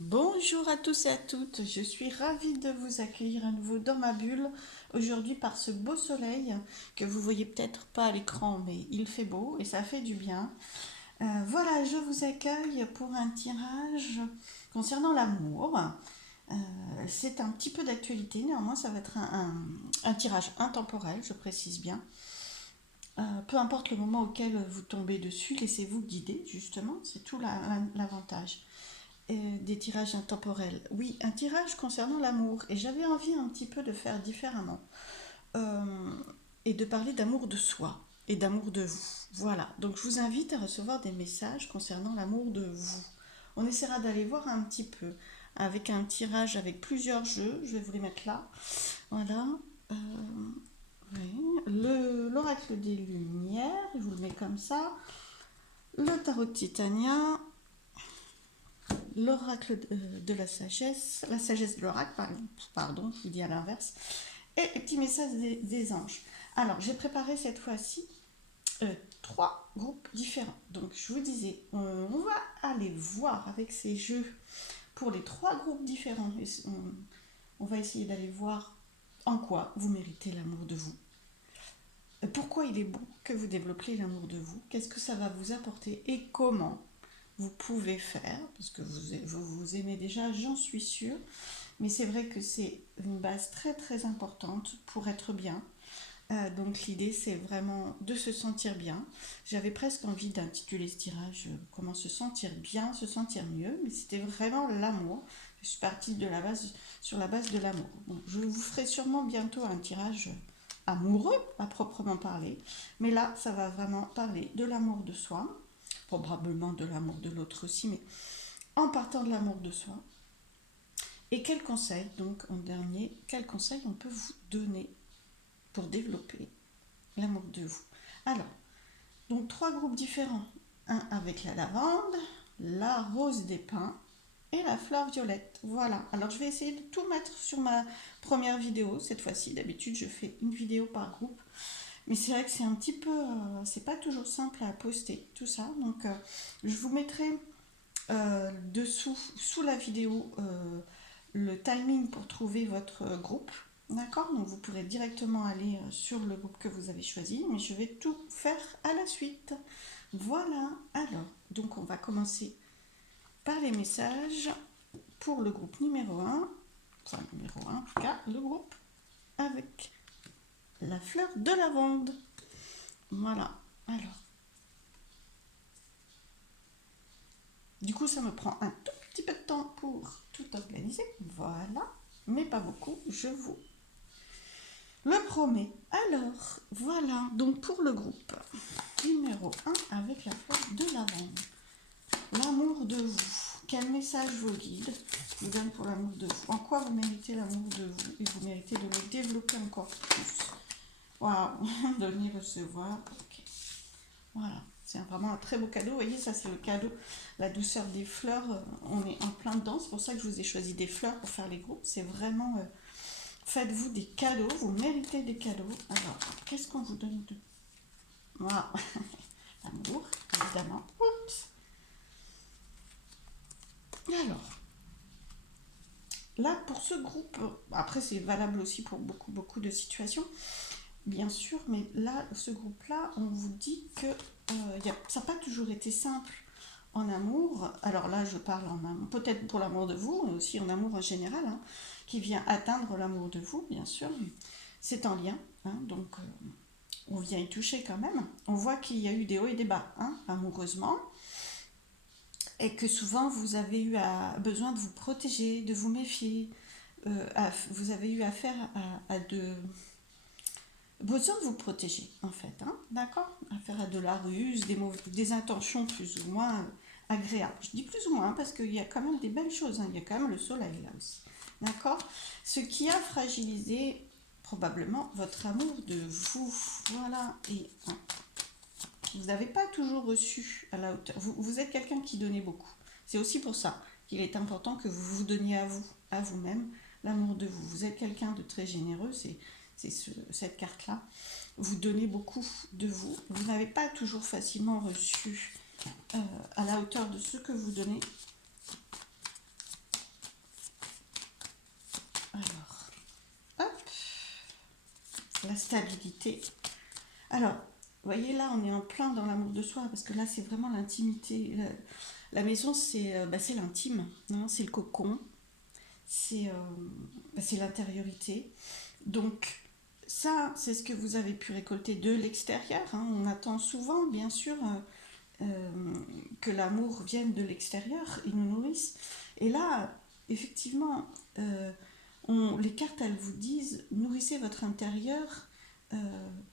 Bonjour à tous et à toutes, je suis ravie de vous accueillir à nouveau dans ma bulle, aujourd'hui par ce beau soleil que vous voyez peut-être pas à l'écran, mais il fait beau et ça fait du bien. Voilà, je vous accueille pour un tirage concernant l'amour. Euh, c'est un petit peu d'actualité, néanmoins ça va être un tirage intemporel, je précise bien. Peu importe le moment auquel vous tombez dessus, laissez-vous guider, justement, c'est tout l'avantage des tirages intemporels. Oui, un tirage concernant l'amour. Et j'avais envie un petit peu de faire différemment. Euh, et de parler d'amour de soi et d'amour de vous. Voilà. Donc je vous invite à recevoir des messages concernant l'amour de vous. On essaiera d'aller voir un petit peu avec un tirage avec plusieurs jeux. Je vais vous les mettre là. Voilà. Euh, oui. L'oracle des lumières, je vous le mets comme ça. Le tarot de Titania, l'oracle de la sagesse de l'oracle, pardon, je vous dis à l'inverse, et les petits messages des anges. Alors, j'ai préparé cette fois-ci trois groupes différents. Donc, je vous disais, on va aller voir avec ces jeux pour les trois groupes différents. On va essayer d'aller voir en quoi vous méritez l'amour de vous. Pourquoi il est bon que vous développiez l'amour de vous, qu'est-ce que ça va vous apporter et comment vous pouvez faire, parce que vous aimez déjà, j'en suis sûre, mais c'est vrai que c'est une base très très importante pour être bien. Donc l'idée c'est vraiment de se sentir bien. J'avais presque envie d'intituler ce tirage comment se sentir bien, se sentir mieux, mais c'était vraiment l'amour. Je suis partie sur la base de l'amour. Donc, je vous ferai sûrement bientôt un tirage amoureux à proprement parler, mais là ça va vraiment parler de l'amour de soi, probablement de l'amour de l'autre aussi, mais en partant de l'amour de soi. Et quels conseils, donc en dernier, quels conseils on peut vous donner pour développer l'amour de vous? Alors, donc trois groupes différents. Un avec la lavande, la rose des pins et la fleur violette. Voilà. Alors je vais essayer de tout mettre sur ma première vidéo cette fois-ci. D'habitude je fais une vidéo par groupe. Mais c'est vrai que c'est un petit peu... c'est pas toujours simple à poster tout ça. Donc je vous mettrai dessous, sous la vidéo, le timing pour trouver votre groupe. D'accord? Donc vous pourrez directement aller sur le groupe que vous avez choisi, mais je vais tout faire à la suite. Voilà, alors, donc on va commencer par les messages pour le groupe numéro 1, enfin numéro 1 en tout cas, le groupe avec la fleur de lavande. Voilà, alors, du coup ça me prend un tout petit peu de temps pour tout organiser, voilà, mais pas beaucoup, je vous le promets. Alors, voilà, donc pour le groupe numéro 1 avec la fleur de lavande. L'amour de vous. Quel message vos guides vous donnent pour l'amour de vous? En quoi vous méritez l'amour de vous et vous méritez de le développer encore plus? Waouh, donner, recevoir. Ok. Voilà, c'est vraiment un très beau cadeau. Vous voyez, ça c'est le cadeau, la douceur des fleurs. On est en plein dedans. C'est pour ça que je vous ai choisi des fleurs pour faire les groupes. C'est vraiment, faites-vous des cadeaux. Vous méritez des cadeaux. Alors, qu'est-ce qu'on vous donne de... Waouh, l'amour, évidemment. Oups. Alors, là, pour ce groupe, après c'est valable aussi pour beaucoup de situations, bien sûr, mais là, ce groupe-là, on vous dit que ça n'a pas toujours été simple en amour. Alors là, je parle en amour, peut-être pour l'amour de vous, mais aussi en amour en général, hein, qui vient atteindre l'amour de vous, bien sûr. C'est en lien, hein, donc on vient y toucher quand même. On voit qu'il y a eu des hauts et des bas, hein, amoureusement, et que souvent vous avez eu besoin de vous protéger, de vous méfier, vous avez eu affaire à de besoin de vous protéger en fait, hein, d'accord, affaire à de la ruse, des intentions plus ou moins agréables. Je dis plus ou moins parce qu'il y a quand même des belles choses, hein. Il y a quand même le soleil là aussi, d'accord, ce qui a fragilisé probablement votre amour de vous, voilà, et hein, vous n'avez pas toujours reçu à la hauteur. Vous êtes quelqu'un qui donnait beaucoup. C'est aussi pour ça qu'il est important que vous vous donniez à vous, à vous-même, l'amour de vous. Vous êtes quelqu'un de très généreux, cette carte-là. Vous donnez beaucoup de vous. Vous n'avez pas toujours facilement reçu à la hauteur de ce que vous donnez. la stabilité. Alors, vous voyez, là, on est en plein dans l'amour de soi, parce que là, c'est vraiment l'intimité. La maison, c'est l'intime, hein, c'est le cocon, c'est l'intériorité. Donc, ça, c'est ce que vous avez pu récolter de l'extérieur, hein. On attend souvent, bien sûr, que l'amour vienne de l'extérieur et nous nourrisse. Et là, effectivement, les cartes, elles vous disent, nourrissez votre intérieur,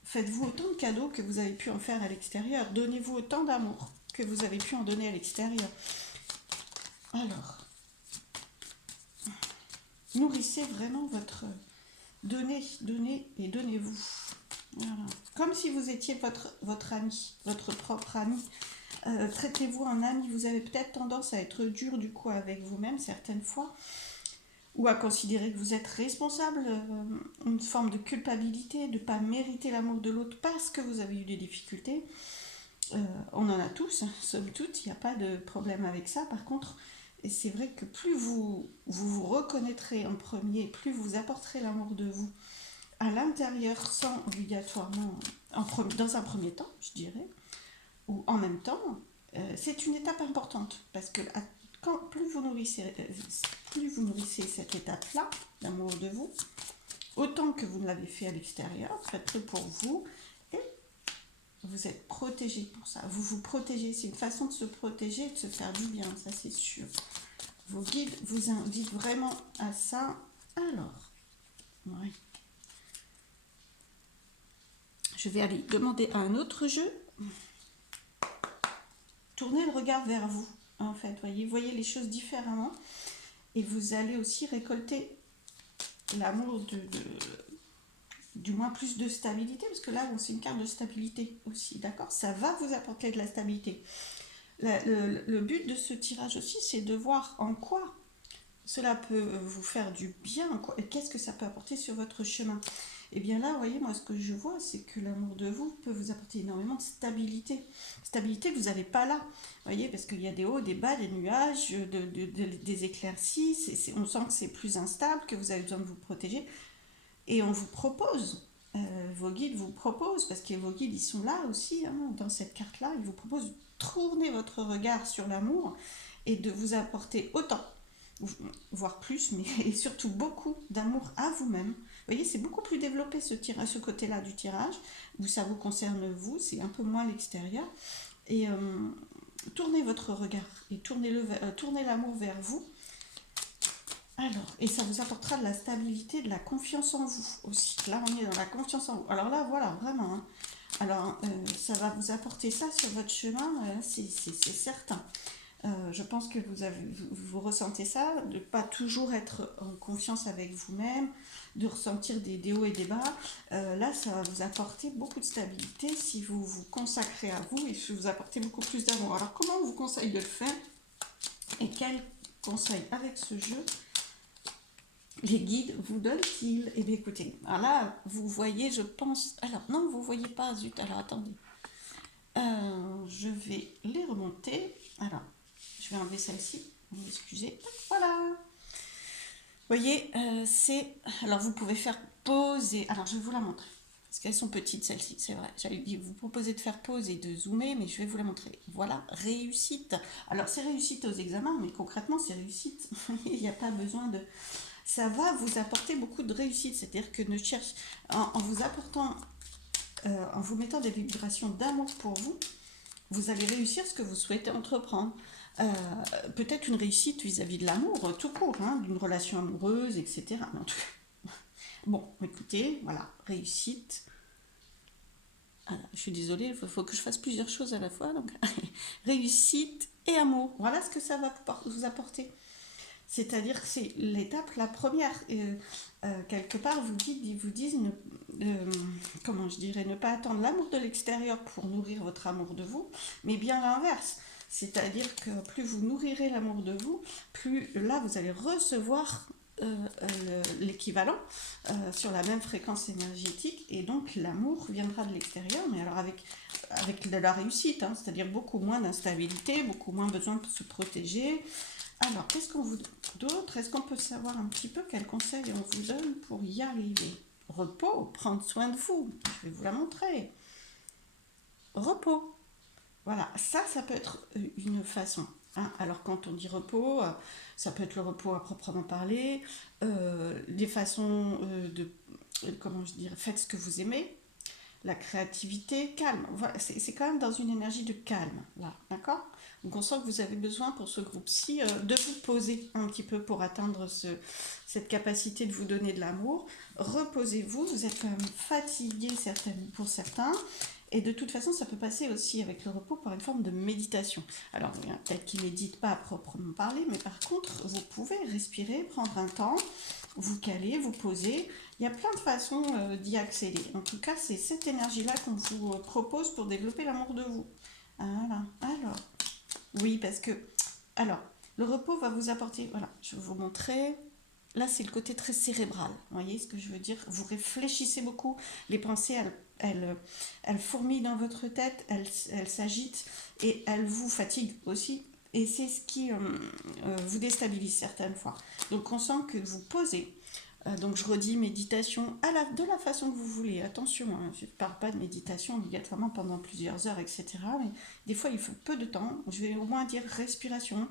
faites-vous autant de cadeaux que vous avez pu en faire à l'extérieur, donnez-vous autant d'amour que vous avez pu en donner à l'extérieur. Alors, nourrissez vraiment votre... Donnez, donnez et donnez-vous. Voilà. Comme si vous étiez votre ami, votre propre ami. Traitez-vous en ami. Vous avez peut-être tendance à être dur du coup avec vous-même certaines fois, ou à considérer que vous êtes responsable, une forme de culpabilité, de ne pas mériter l'amour de l'autre parce que vous avez eu des difficultés. On en a tous, somme toute, il n'y a pas de problème avec ça. Par contre, et c'est vrai que plus vous reconnaîtrez en premier, plus vous apporterez l'amour de vous à l'intérieur sans obligatoirement, dans un premier temps, je dirais, ou en même temps, c'est une étape importante parce que plus vous nourrissez cette étape-là, l'amour de vous, autant que vous ne l'avez fait à l'extérieur, faites-le pour vous et vous êtes protégé pour ça. Vous vous protégez, c'est une façon de se protéger et de se faire du bien, ça c'est sûr. Vos guides vous invitent vraiment à ça. Alors, oui. Je vais aller demander à un autre jeu. Tournez le regard vers vous, en fait. Voyez les choses différemment. Et vous allez aussi récolter l'amour du moins plus de stabilité, parce que là, c'est une carte de stabilité aussi, d'accord? Ça va vous apporter de la stabilité. Le but de ce tirage aussi, c'est de voir en quoi cela peut vous faire du bien, et qu'est-ce que ça peut apporter sur votre chemin. Et bien là, vous voyez, moi, ce que je vois, c'est que l'amour de vous peut vous apporter énormément de stabilité. Stabilité que vous n'avez pas là, vous voyez, parce qu'il y a des hauts, des bas, des nuages, des éclaircies, on sent que c'est plus instable, que vous avez besoin de vous protéger. Et on vous propose, vos guides vous proposent, parce que vos guides, ils sont là aussi, hein, dans cette carte-là, ils vous proposent de tourner votre regard sur l'amour et de vous apporter autant, voire plus, mais et surtout beaucoup d'amour à vous-même. Vous voyez, c'est beaucoup plus développé ce côté-là du tirage, où ça vous concerne vous, c'est un peu moins l'extérieur. Et tournez votre regard et tournez l'amour vers vous. Alors, et ça vous apportera de la stabilité, de la confiance en vous aussi. Là, on est dans la confiance en vous. Alors là, voilà, vraiment. Hein. Alors, ça va vous apporter ça sur votre chemin, c'est certain. Je pense que vous ressentez ça, de ne pas toujours être en confiance avec vous-même, de ressentir des hauts et des bas. Là, ça va vous apporter beaucoup de stabilité si vous vous consacrez à vous et si vous apportez beaucoup plus d'amour. Alors, comment on vous conseille de le faire et quels conseils avec ce jeu les guides vous donnent-ils? Eh bien, écoutez, alors là, vous voyez, je pense... Alors, non, vous ne voyez pas, zut, alors attendez. Je vais les remonter. Alors, je vais enlever celle-ci. Excusez. Voilà. Vous voyez, alors, vous pouvez faire poser... Alors, je vais vous la montrer. Parce qu'elles sont petites, celles-ci, c'est vrai. J'avais dit vous proposer de faire pause et de zoomer, mais je vais vous la montrer. Voilà, réussite. Alors, c'est réussite aux examens, mais concrètement, c'est réussite. Il n'y a pas besoin de... Ça va vous apporter beaucoup de réussite. C'est-à-dire que en vous apportant... en vous mettant des vibrations d'amour pour vous, vous allez réussir ce que vous souhaitez entreprendre. Peut-être une réussite vis-à-vis de l'amour, tout court, hein, d'une relation amoureuse, etc. Bon, écoutez, voilà, réussite. Alors, je suis désolée, il faut que je fasse plusieurs choses à la fois. Donc, réussite et amour. Voilà ce que ça va vous apporter. C'est-à-dire que c'est l'étape, la première. Quelque part, ils vous disent, comment je dirais, ne pas attendre l'amour de l'extérieur pour nourrir votre amour de vous, mais bien l'inverse. C'est-à-dire que plus vous nourrirez l'amour de vous, plus là, vous allez recevoir l'équivalent sur la même fréquence énergétique, et donc l'amour viendra de l'extérieur, mais alors avec de la réussite, hein, c'est-à-dire beaucoup moins d'instabilité, beaucoup moins besoin de se protéger. Alors, qu'est-ce qu'on vous donne d'autre? Est-ce qu'on peut savoir un petit peu quels conseils on vous donne pour y arriver? repos, prendre soin de vous. Je vais vous la montrer. Repos. Voilà, ça peut être une façon. Hein. Alors quand on dit repos, ça peut être le repos à proprement parler, des façons comment je dirais, faites ce que vous aimez, la créativité, calme. Voilà, c'est quand même dans une énergie de calme, là, d'accord? Donc on sent que vous avez besoin pour ce groupe-ci de vous poser un petit peu pour atteindre cette capacité de vous donner de l'amour. Reposez-vous, vous êtes quand même fatigué pour certains. Et de toute façon, ça peut passer aussi avec le repos par une forme de méditation. Alors, il y en a peut-être qui ne méditent pas à proprement parler, mais par contre, vous pouvez respirer, prendre un temps, vous caler, vous poser. Il y a plein de façons d'y accéder. En tout cas, c'est cette énergie-là qu'on vous propose pour développer l'amour de vous. Voilà. Alors, oui, parce que... Alors, le repos va vous apporter... Voilà, je vais vous montrer... Là, c'est le côté très cérébral. Vous voyez ce que je veux dire? Vous réfléchissez beaucoup. Les pensées, elles fourmillent dans votre tête, elles s'agitent et elles vous fatiguent aussi. Et c'est ce qui vous déstabilise certaines fois. Donc, on sent que vous posez. Donc, je redis méditation de la façon que vous voulez. Attention, hein, je ne parle pas de méditation obligatoirement pendant plusieurs heures, etc. Mais des fois, il faut peu de temps. Je vais au moins dire respiration.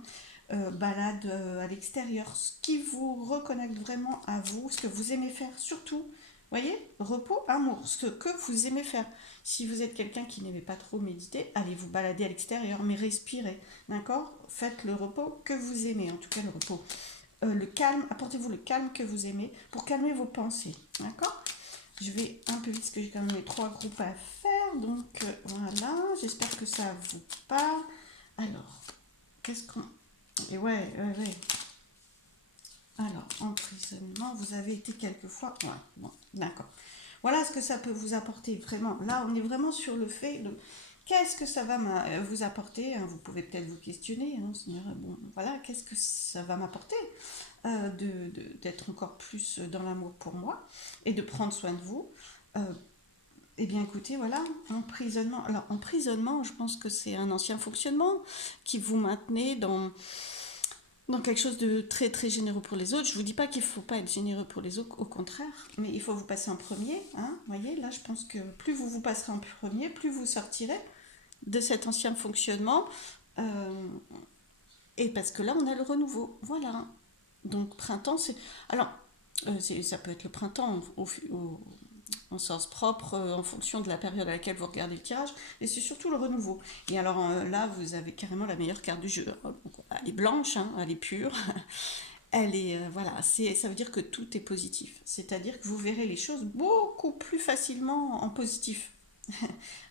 Balade à l'extérieur, ce qui vous reconnecte vraiment à vous, ce que vous aimez faire, surtout, voyez, repos, amour, ce que vous aimez faire. Si vous êtes quelqu'un qui n'aimait pas trop méditer, allez vous balader à l'extérieur, mais respirez, d'accord? Faites le repos que vous aimez, en tout cas le repos. Le calme, apportez-vous le calme que vous aimez pour calmer vos pensées, d'accord? Je vais un peu vite parce que j'ai quand même les 3 groupes à faire, donc voilà, j'espère que ça vous parle. Alors, qu'est-ce qu'on... Et ouais. Alors, emprisonnement, vous avez été quelquefois... Ouais, bon, d'accord. Voilà ce que ça peut vous apporter, vraiment. Là, on est vraiment sur le fait de... Qu'est-ce que ça va vous apporter, hein? Vous pouvez peut-être vous questionner, hein, Seigneur, bon, voilà, qu'est-ce que ça va m'apporter d'être encore plus dans l'amour pour moi et de prendre soin de vous. Eh bien, écoutez, voilà, emprisonnement. Alors, emprisonnement, je pense que c'est un ancien fonctionnement qui vous maintenait dans quelque chose de très très généreux pour les autres. Je ne vous dis pas qu'il ne faut pas être généreux pour les autres, au contraire, mais il faut vous passer en premier. Hein, voyez, là, je pense que plus vous vous passerez en premier, plus vous sortirez de cet ancien fonctionnement. Et parce que là, on a le renouveau. Voilà. Donc, printemps, c'est... Alors, ça peut être le printemps en sens propre, en fonction de la période à laquelle vous regardez le tirage, et c'est surtout le renouveau. Et alors là, vous avez carrément la meilleure carte du jeu. Donc, elle est blanche, hein, elle est pure, elle est, voilà, ça veut dire que tout est positif. C'est-à-dire que vous verrez les choses beaucoup plus facilement en positif.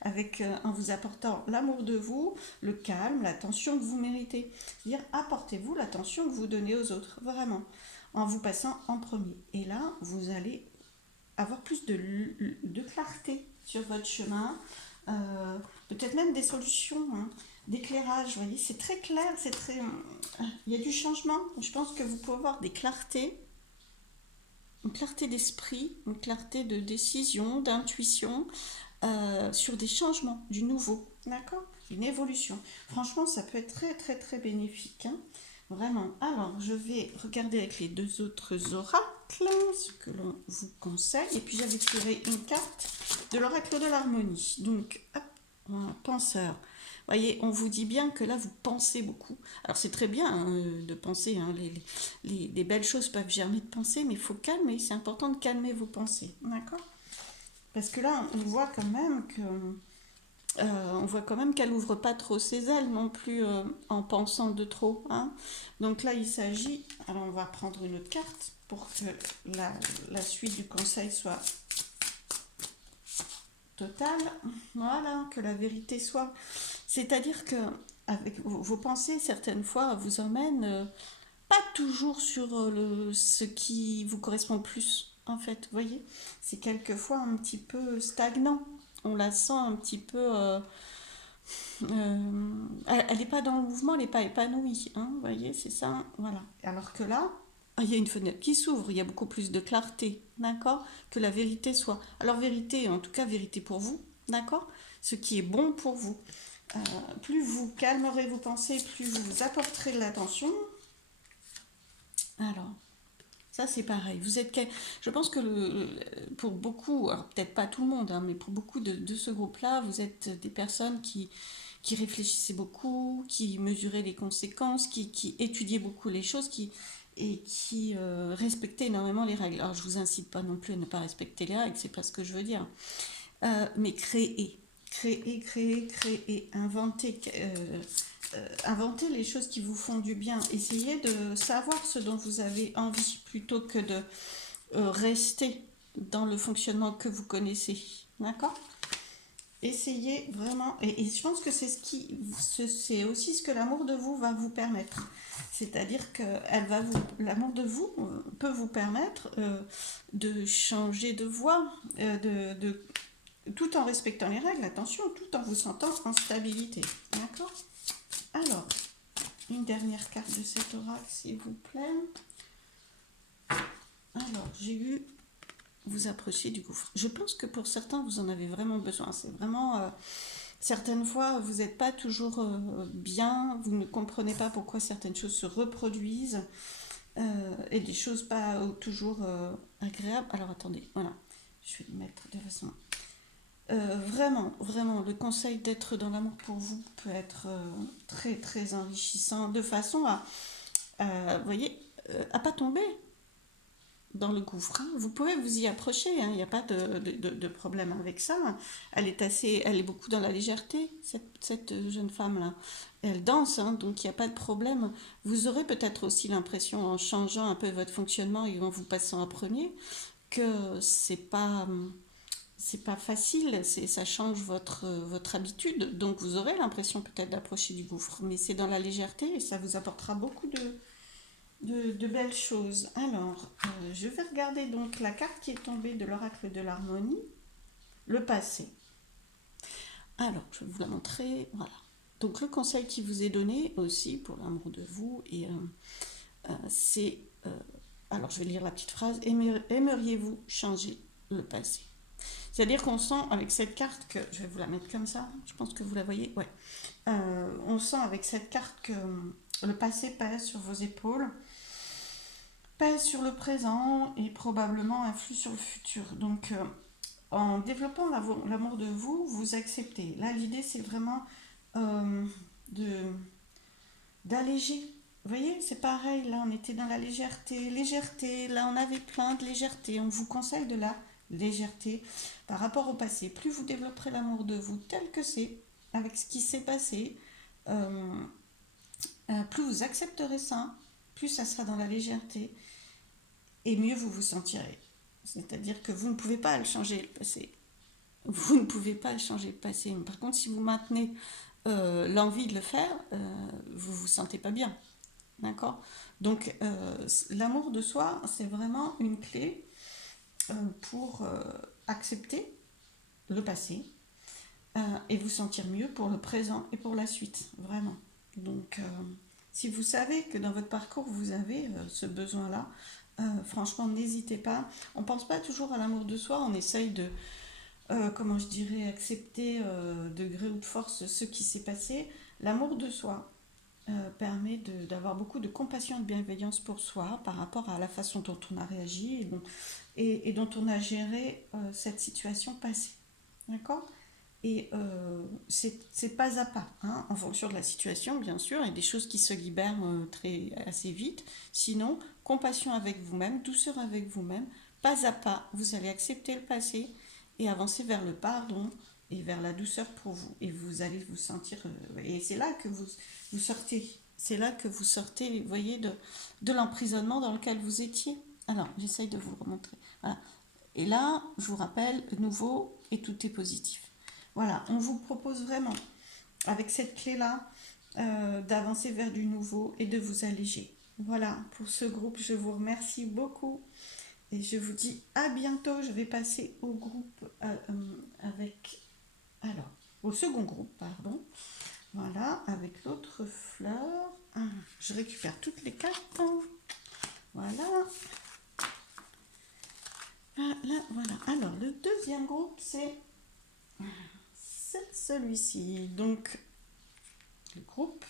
En vous apportant l'amour de vous, le calme, l'attention que vous méritez. C'est-à-dire, apportez-vous l'attention que vous donnez aux autres, vraiment, en vous passant en premier. Et là, vous allez avoir plus de clarté sur votre chemin, peut-être même des solutions, hein, d'éclairage, vous voyez, c'est très clair, il y a du changement, je pense que vous pouvez avoir des clartés, une clarté d'esprit, une clarté de décision, d'intuition, sur des changements, du nouveau, d'accord? Une évolution. Franchement, ça peut être très très très bénéfique, hein. Vraiment. Alors, je vais regarder avec les 2 autres oracles ce que l'on vous conseille. Et puis, j'avais tiré une carte de l'oracle de l'harmonie. Donc, hop, penseur. Vous voyez, on vous dit bien que là, vous pensez beaucoup. Alors, c'est très bien, hein, de penser. Hein, les belles choses peuvent germer de penser, mais il faut calmer. C'est important de calmer vos pensées. D'accord? Parce que là, on voit quand même que... on voit quand même qu'elle n'ouvre pas trop ses ailes non plus en pensant de trop. Hein. Donc là, il s'agit... Alors, on va prendre une autre carte pour que la suite du conseil soit totale. Voilà, que la vérité soit... C'est-à-dire que avec vos pensées, certaines fois, vous emmènent pas toujours sur ce qui vous correspond le plus, en fait. Vous voyez, c'est quelquefois un petit peu stagnant. On la sent un petit peu... elle n'est pas dans le mouvement, elle n'est pas épanouie. Hein, vous voyez, c'est ça. Voilà. Alors que là, il y a une fenêtre qui s'ouvre, il y a beaucoup plus de clarté, d'accord? Que la vérité soit. Alors, vérité, en tout cas, vérité pour vous, d'accord? Ce qui est bon pour vous. Plus vous calmerez vos pensées, plus vous apporterez de l'attention. Alors, Ça, c'est pareil. Je pense que pour beaucoup, alors peut-être pas tout le monde, hein, mais pour beaucoup de ce groupe-là, vous êtes des personnes qui réfléchissaient beaucoup, qui mesuraient les conséquences, qui étudiaient beaucoup les choses, et qui respectaient énormément les règles. Alors, je vous incite pas non plus à ne pas respecter les règles, c'est pas ce que je veux dire. Mais créer, inventer les choses qui vous font du bien. Essayez de savoir ce dont vous avez envie plutôt que de rester dans le fonctionnement que vous connaissez. D'accord? Essayez vraiment, et je pense que c'est aussi ce que l'amour de vous va vous permettre. C'est-à-dire que l'amour de vous peut vous permettre de changer de voie, tout en respectant les règles, attention, tout en vous sentant en stabilité. D'accord? Alors, une dernière carte de cet oracle, s'il vous plaît. Alors, j'ai eu vous approchez du gouffre. Je pense que pour certains, vous en avez vraiment besoin. C'est vraiment... certaines fois, vous n'êtes pas toujours bien, vous ne comprenez pas pourquoi certaines choses se reproduisent, et des choses pas toujours agréables. Alors, attendez, voilà. Je vais le mettre de façon... vraiment, vraiment, le conseil d'être dans l'amour pour vous peut être très, très enrichissant, de façon vous voyez, à pas tomber dans le gouffre. Hein. Vous pouvez vous y approcher, il n'y a pas de problème avec ça. Elle est beaucoup dans la légèreté, cette jeune femme-là. Elle danse, hein, donc il n'y a pas de problème. Vous aurez peut-être aussi l'impression, en changeant un peu votre fonctionnement et en vous passant en premier, que c'est pas facile, ça change votre habitude, donc vous aurez l'impression peut-être d'approcher du gouffre, mais c'est dans la légèreté et ça vous apportera beaucoup de belles choses. Alors, je vais regarder donc la carte qui est tombée de l'oracle de l'harmonie, le passé. Alors, je vais vous la montrer, voilà. Donc le conseil qui vous est donné aussi pour l'amour de vous, et c'est... alors je vais lire la petite phrase, aimeriez-vous changer le passé? C'est-à-dire qu'on sent avec cette carte que, je vais vous la mettre comme ça, je pense que vous la voyez, ouais. On sent avec cette carte que le passé pèse sur vos épaules, pèse sur le présent et probablement influe sur le futur. Donc, en développant l'amour de vous, vous acceptez. Là, l'idée, c'est vraiment euh, de d'alléger. Vous voyez, c'est pareil, là, on était dans la légèreté, là, on avait plein de légèreté. On vous conseille de la légèreté par rapport au passé. Plus vous développerez l'amour de vous tel que c'est, avec ce qui s'est passé, euh, plus vous accepterez ça, plus ça sera dans la légèreté, et mieux vous vous sentirez. C'est-à-dire que vous ne pouvez pas le changer, le passé. Vous ne pouvez pas le changer, le passé. Par contre, si vous maintenez l'envie de le faire, vous ne vous sentez pas bien. D'accord? Donc, l'amour de soi, c'est vraiment une clé pour accepter le passé et vous sentir mieux pour le présent et pour la suite, vraiment. Donc, si vous savez que dans votre parcours, vous avez ce besoin-là, franchement, n'hésitez pas. On ne pense pas toujours à l'amour de soi, on essaye de, comment je dirais, accepter de gré ou de force ce qui s'est passé. L'amour de soi permet d'avoir beaucoup de compassion et de bienveillance pour soi par rapport à la façon dont on a réagi et dont on a géré cette situation passée. D'accord? Et c'est pas à pas, hein, en fonction de la situation, bien sûr, il y a des choses qui se libèrent assez vite. Sinon, compassion avec vous-même, douceur avec vous-même, pas à pas, vous allez accepter le passé et avancer vers le pardon et vers la douceur pour vous. Et vous allez vous sentir... et c'est là que vous sortez. C'est là que vous sortez, vous voyez, de l'emprisonnement dans lequel vous étiez. Alors, j'essaye de vous le remontrer. Voilà. Et là, je vous rappelle, nouveau et tout est positif. Voilà, on vous propose vraiment, avec cette clé-là, d'avancer vers du nouveau et de vous alléger. Voilà, pour ce groupe, je vous remercie beaucoup et je vous dis à bientôt. Je vais passer au groupe alors, au second groupe, pardon. Voilà, avec l'autre fleur. Je récupère toutes les cartes. Voilà. Voilà. Alors, le deuxième groupe, c'est celui-ci. Donc, le groupe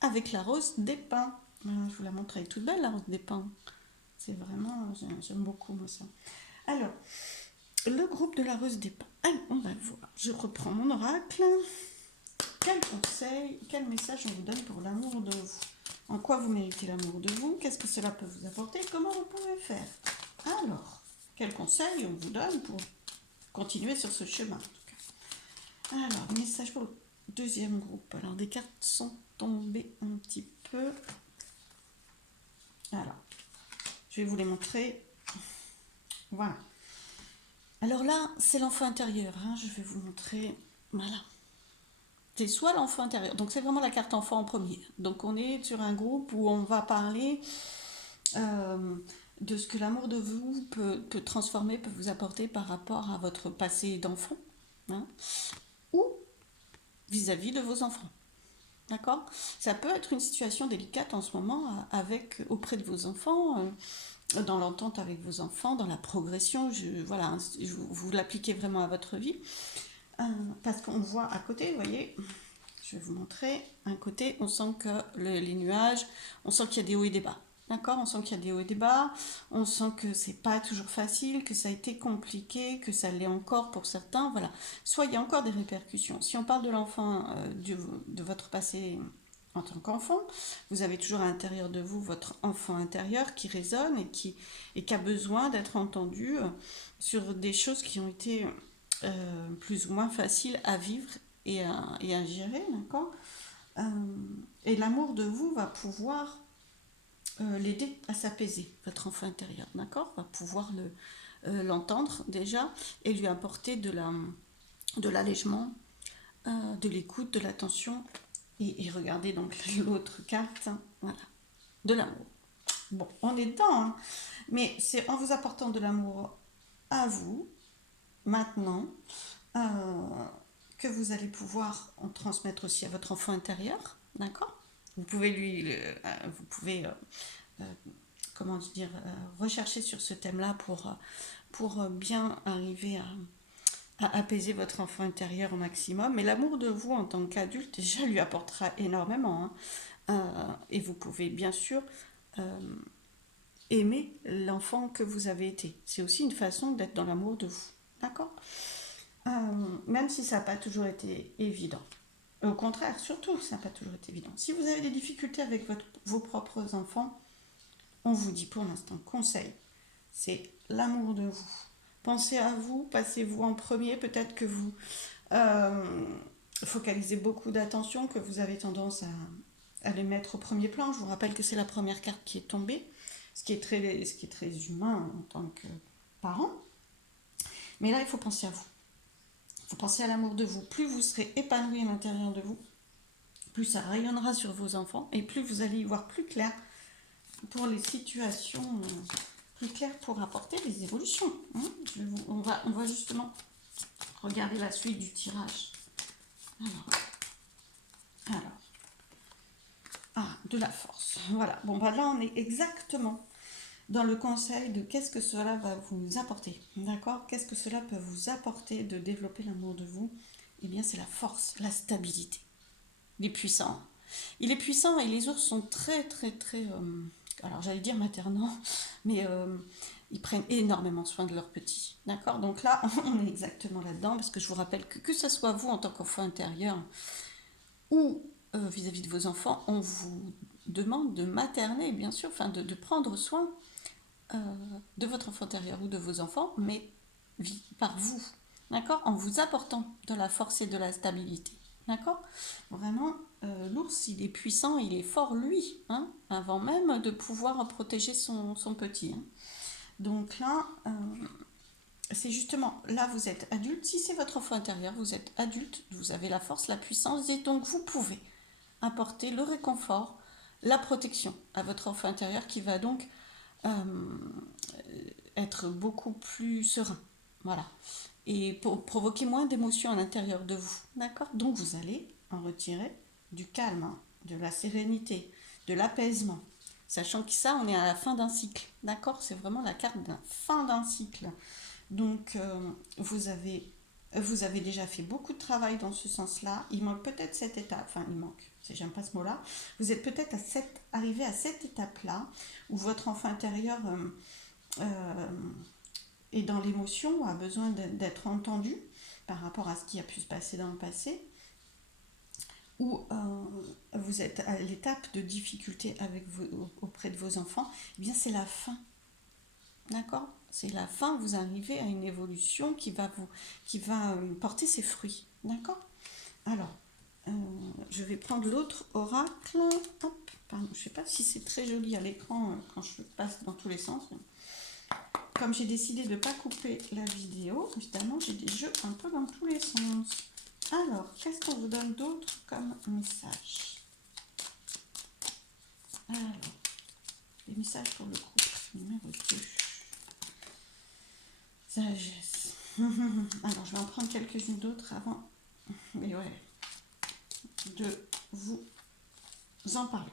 avec la rose des pins. Voilà, je vous la montre, elle est toute belle, la rose des pins. C'est vraiment, j'aime beaucoup moi ça. Alors, le groupe de la Rose des Pins. Allez, on va voir. Je reprends mon oracle. Quel conseil, quel message on vous donne pour l'amour de vous? En quoi vous méritez l'amour de vous? Qu'est-ce que cela peut vous apporter? Comment vous pouvez faire? Alors, quel conseil on vous donne pour continuer sur ce chemin en tout cas? Alors, message pour le deuxième groupe. Alors, des cartes sont tombées un petit peu. Alors, je vais vous les montrer. Voilà. Alors là, c'est l'enfant intérieur. Hein. Je vais vous montrer. Voilà. C'est soit l'enfant intérieur. Donc c'est vraiment la carte enfant en premier. Donc on est sur un groupe où on va parler de ce que l'amour de vous peut transformer, peut vous apporter par rapport à votre passé d'enfant. Hein, ou vis-à-vis de vos enfants. D'accord? Ça peut être une situation délicate en ce moment auprès de vos enfants. Dans l'entente avec vos enfants, dans la progression, voilà, vous l'appliquez vraiment à votre vie. Parce qu'on voit à côté, vous voyez, je vais vous montrer, un côté, on sent que les nuages, on sent qu'il y a des hauts et des bas. D'accord? On sent qu'il y a des hauts et des bas, on sent que c'est pas toujours facile, que ça a été compliqué, que ça l'est encore pour certains, voilà. Soit il y a encore des répercussions. Si on parle de l'enfant, de votre passé en tant qu'enfant, vous avez toujours à l'intérieur de vous votre enfant intérieur qui résonne et qui a besoin d'être entendu sur des choses qui ont été plus ou moins faciles à vivre et à gérer, d'accord. Et l'amour de vous va pouvoir l'aider à s'apaiser, votre enfant intérieur, d'accord, va pouvoir l'entendre déjà et lui apporter de l'allègement, de l'écoute, de l'attention. Et regardez donc l'autre carte, hein, voilà, de l'amour. Bon, on est dedans, hein, mais c'est en vous apportant de l'amour à vous, maintenant, que vous allez pouvoir en transmettre aussi à votre enfant intérieur, d'accord. Vous pouvez comment dire, rechercher sur ce thème-là pour bien arriver à apaiser votre enfant intérieur au maximum. Mais l'amour de vous en tant qu'adulte déjà lui apportera énormément. Hein. Et vous pouvez bien sûr aimer l'enfant que vous avez été. C'est aussi une façon d'être dans l'amour de vous. D'accord. Même si ça n'a pas toujours été évident. Au contraire, surtout, ça n'a pas toujours été évident. Si vous avez des difficultés avec vos propres enfants, on vous dit pour l'instant, conseil, c'est l'amour de vous. Pensez à vous, passez-vous en premier, peut-être que vous focalisez beaucoup d'attention, que vous avez tendance à les mettre au premier plan. Je vous rappelle que c'est la première carte qui est tombée, ce qui est très humain en tant que parent. Mais là, il faut penser à vous. Il faut penser à l'amour de vous. Plus vous serez épanoui à l'intérieur de vous, plus ça rayonnera sur vos enfants et plus vous allez y voir plus clair pour les situations, plus clair pour apporter des évolutions. Hein. On va justement regarder la suite du tirage. Alors, de la force. Voilà. Bon, bah là, on est exactement dans le conseil de qu'est-ce que cela va vous apporter. D'accord? Qu'est-ce que cela peut vous apporter de développer l'amour de vous? Eh bien, c'est la force, la stabilité. Il est puissant. Il est puissant et les ours sont très, très, très... alors, j'allais dire maternants, mais ils prennent énormément soin de leurs petits. D'accord? Donc là, on est exactement là-dedans, parce que je vous rappelle que ce soit vous en tant qu'enfant intérieur ou vis-à-vis de vos enfants, on vous demande de materner, bien sûr, enfin de prendre soin de votre enfant intérieur ou de vos enfants, mais par vous, d'accord, en vous apportant de la force et de la stabilité, d'accord. Vraiment, l'ours, il est puissant, il est fort, lui, hein, avant même de pouvoir protéger son petit. Hein. Donc là, c'est justement, là vous êtes adulte, si c'est votre enfant intérieur, vous êtes adulte, vous avez la force, la puissance, et donc vous pouvez apporter le réconfort, la protection à votre enfant intérieur qui va donc être beaucoup plus serein, voilà, et pour provoquer moins d'émotions à l'intérieur de vous, d'accord. Donc vous allez en retirer du calme, hein, de la sérénité, de l'apaisement, sachant que ça, on est à la fin d'un cycle, d'accord. C'est vraiment la carte de la fin d'un cycle. Donc vous avez Vous avez déjà fait beaucoup de travail dans ce sens-là. Il manque peut-être cette étape, enfin il manque, j'aime pas ce mot-là. Vous êtes peut-être arrivé à cette étape-là où votre enfant intérieur est dans l'émotion, a besoin d'être entendu par rapport à ce qui a pu se passer dans le passé, ou vous êtes à l'étape de difficulté avec auprès de vos enfants. Eh bien c'est la fin. D'accord? C'est la fin, vous arrivez à une évolution qui va porter ses fruits. D'accord? Alors, je vais prendre l'autre oracle. Hop, pardon, je ne sais pas si c'est très joli à l'écran quand je passe dans tous les sens. Comme j'ai décidé de ne pas couper la vidéo, évidemment, j'ai des jeux un peu dans tous les sens. Alors, qu'est-ce qu'on vous donne d'autre comme message? Alors, les messages pour le couple, numéro 2. Sagesse. Alors, je vais en prendre quelques-unes d'autres avant, mais ouais, de vous en parler.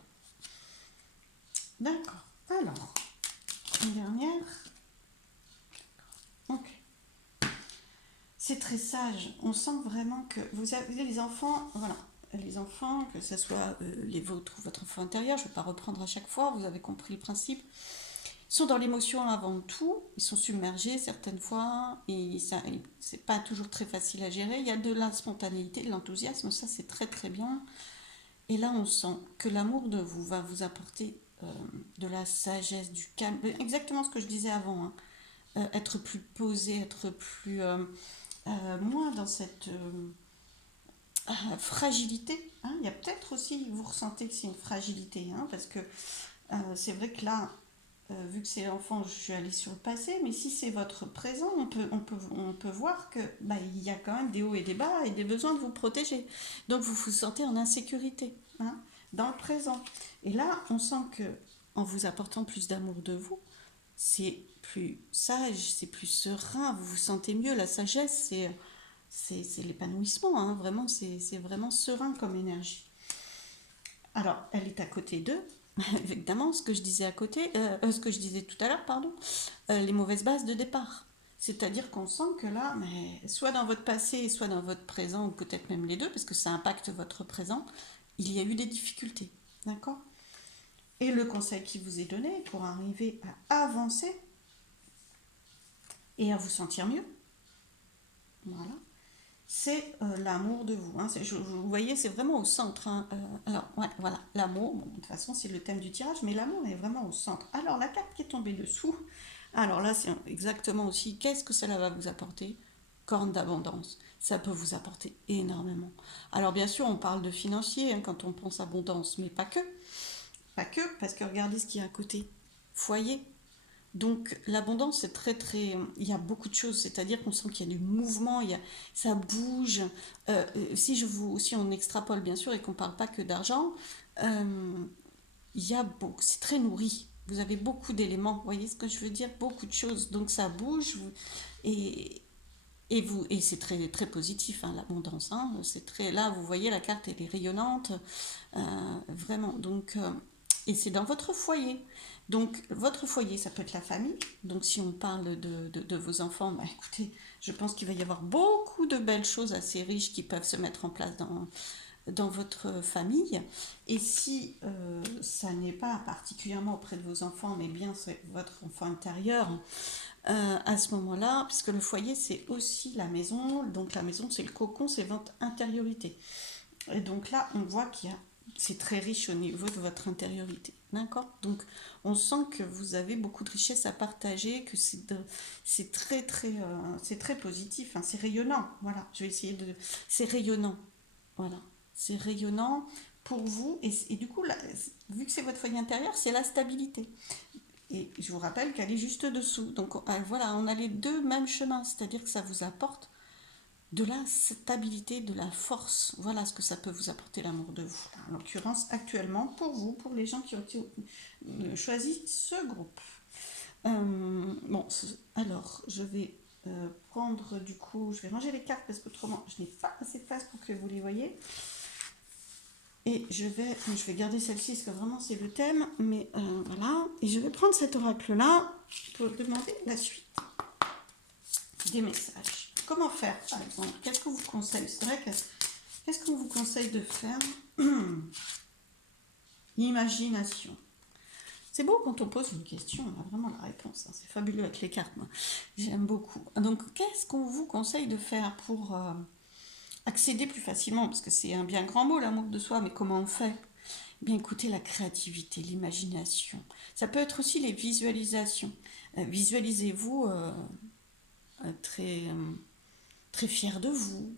D'accord. Alors, une dernière. Ok. C'est très sage. On sent vraiment que vous avez les enfants, voilà, les enfants, que ce soit les vôtres ou votre enfant intérieur, je ne vais pas reprendre à chaque fois, vous avez compris le principe. Ils sont dans l'émotion avant tout, ils sont submergés certaines fois, et c'est pas toujours très facile à gérer. Il y a de la spontanéité, de l'enthousiasme, ça c'est très très bien. Et là on sent que l'amour de vous va vous apporter de la sagesse, du calme, exactement ce que je disais avant, hein. Être plus posé, être plus moins dans cette fragilité, hein. Il y a peut-être aussi, vous ressentez que c'est une fragilité, hein, parce que c'est vrai que là, vu que c'est l'enfant, je suis allée sur le passé, mais si c'est votre présent, on peut voir que il y a quand même des hauts et des bas et des besoins de vous protéger. Donc vous vous sentez en insécurité, hein, dans le présent. Et là, on sent que en vous apportant plus d'amour de vous, c'est plus sage, c'est plus serein, vous vous sentez mieux. La sagesse, c'est l'épanouissement, hein, vraiment, c'est vraiment serein comme énergie. Alors, elle est à côté d'eux, évidemment, ce que je disais ce que je disais tout à l'heure, pardon, les mauvaises bases de départ. C'est-à-dire qu'on sent que là, mais soit dans votre passé, soit dans votre présent, ou peut-être même les deux, parce que ça impacte votre présent, il y a eu des difficultés. D'accord? Et le conseil qui vous est donné pour arriver à avancer et à vous sentir mieux, voilà, c'est l'amour de vous, hein. Vous voyez, c'est vraiment au centre, hein. Alors, ouais, voilà, l'amour, bon, de toute façon, c'est le thème du tirage, mais l'amour est vraiment au centre. Alors, la carte qui est tombée dessous, alors là, c'est exactement aussi, qu'est-ce que cela va vous apporter? Corne d'abondance. Ça peut vous apporter énormément. Alors, bien sûr, on parle de financier, hein, quand on pense abondance, mais pas que. Pas que, parce que regardez ce qu'il y a à côté. Foyer. Donc l'abondance, c'est très très... Il y a beaucoup de choses, c'est-à-dire qu'on sent qu'il y a du mouvement, ça bouge. Si on extrapole bien sûr et qu'on ne parle pas que d'argent, il y a beaucoup, c'est très nourri. Vous avez beaucoup d'éléments, vous voyez ce que je veux dire? Beaucoup de choses. Donc ça bouge et, et c'est très, très positif, hein, l'abondance. Hein, c'est très, là, vous voyez, la carte, elle est rayonnante, vraiment. Donc, et c'est dans votre foyer. Donc, votre foyer, ça peut être la famille. Donc, si on parle de vos enfants, écoutez, je pense qu'il va y avoir beaucoup de belles choses assez riches qui peuvent se mettre en place dans votre famille. Et si ça n'est pas particulièrement auprès de vos enfants, mais bien c'est votre enfant intérieur, à ce moment-là, puisque le foyer c'est aussi la maison, donc la maison c'est le cocon, c'est votre intériorité. Et donc là, on voit c'est très riche au niveau de votre intériorité, d'accord? Donc on sent que vous avez beaucoup de richesses à partager, que c'est très très c'est très positif, hein, c'est rayonnant, voilà. Je vais essayer de, c'est rayonnant, voilà, c'est rayonnant pour vous et du coup là, vu que c'est votre foyer intérieur, c'est la stabilité. Et je vous rappelle qu'elle est juste dessous. Donc voilà, on a les deux mêmes chemins, c'est-à-dire que ça vous apporte de la stabilité, de la force. Voilà ce que ça peut vous apporter l'amour de vous. En l'occurrence, actuellement, pour vous, pour les gens qui ont choisi ce groupe. Bon, alors, je vais prendre du coup, je vais ranger les cartes parce qu'autrement, je n'ai pas assez de place pour que vous les voyez. Et je vais garder celle-ci parce que vraiment c'est le thème, mais voilà. Et je vais prendre cet oracle-là pour demander la suite des messages. comment faire, par exemple? Qu'est-ce qu'on vous conseille? C'est vrai que, qu'est-ce qu'on vous conseille de faire? Imagination. C'est beau quand on pose une question, on a vraiment la réponse. Hein. C'est fabuleux avec les cartes, moi. J'aime beaucoup. Donc, qu'est-ce qu'on vous conseille de faire pour accéder plus facilement? Parce que c'est un bien grand mot, l'amour de soi, mais comment on fait? Eh bien, écoutez, la créativité, l'imagination. Ça peut être aussi les visualisations. Visualisez-vous très, très fier de vous,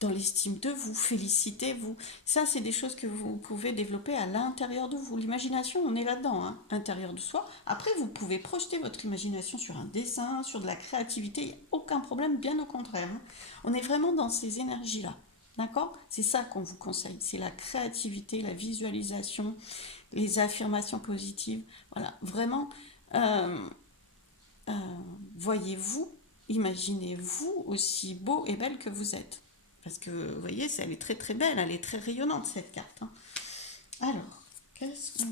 dans l'estime de vous, félicitez-vous. Ça, c'est des choses que vous pouvez développer à l'intérieur de vous. L'imagination, on est là-dedans, hein, intérieur de soi. Après, vous pouvez projeter votre imagination sur un dessin, sur de la créativité, il n'y a aucun problème, bien au contraire. Hein. On est vraiment dans ces énergies-là. D'accord? C'est ça qu'on vous conseille. C'est la créativité, la visualisation, les affirmations positives. Voilà, vraiment, euh, euh, voyez-vous, imaginez-vous aussi beau et belle que vous êtes. Parce que, vous voyez, elle est très très belle, elle est très rayonnante cette carte. Hein. Alors, qu'est-ce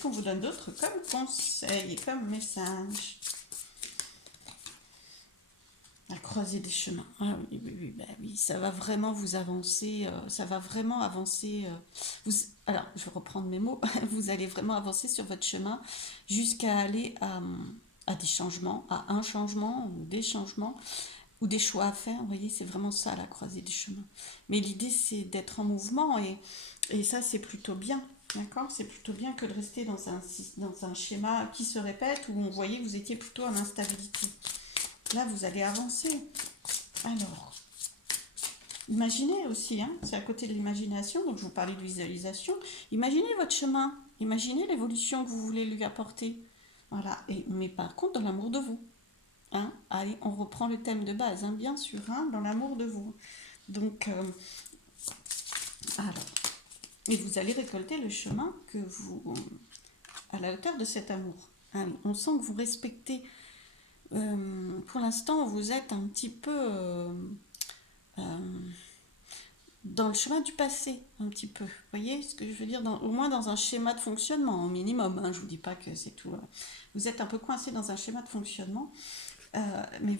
qu'on vous donne d'autre comme conseil et comme message? La croisée des chemins. Ah oui, oui, oui, bah oui, ça va vraiment vous avancer, ça va vraiment avancer. Alors, je vais reprendre mes mots. Vous allez vraiment avancer sur votre chemin jusqu'à aller à des changements, à un changement ou des changements ou des choix à faire. Vous voyez, c'est vraiment ça la croisée des chemins. Mais l'idée, c'est d'être en mouvement et ça, c'est plutôt bien. D'accord? C'est plutôt bien que de rester dans un schéma qui se répète où on voyait que vous étiez plutôt en instabilité. Là, vous allez avancer. Alors, imaginez aussi, hein, c'est à côté de l'imagination, donc je vous parlais de visualisation. Imaginez votre chemin, imaginez l'évolution que vous voulez lui apporter. Voilà, mais par contre, dans l'amour de vous. Hein. Allez, on reprend le thème de base, hein, bien sûr, hein, dans l'amour de vous. Donc, alors, et vous allez récolter le chemin que vous, à la hauteur de cet amour. Hein. On sent que vous respectez. Pour l'instant, vous êtes un petit peu dans le chemin du passé, un petit peu. Vous voyez ce que je veux dire? Au moins dans un schéma de fonctionnement, au minimum. Hein, je ne vous dis pas que c'est tout. Vous êtes un peu coincé dans un schéma de fonctionnement, mais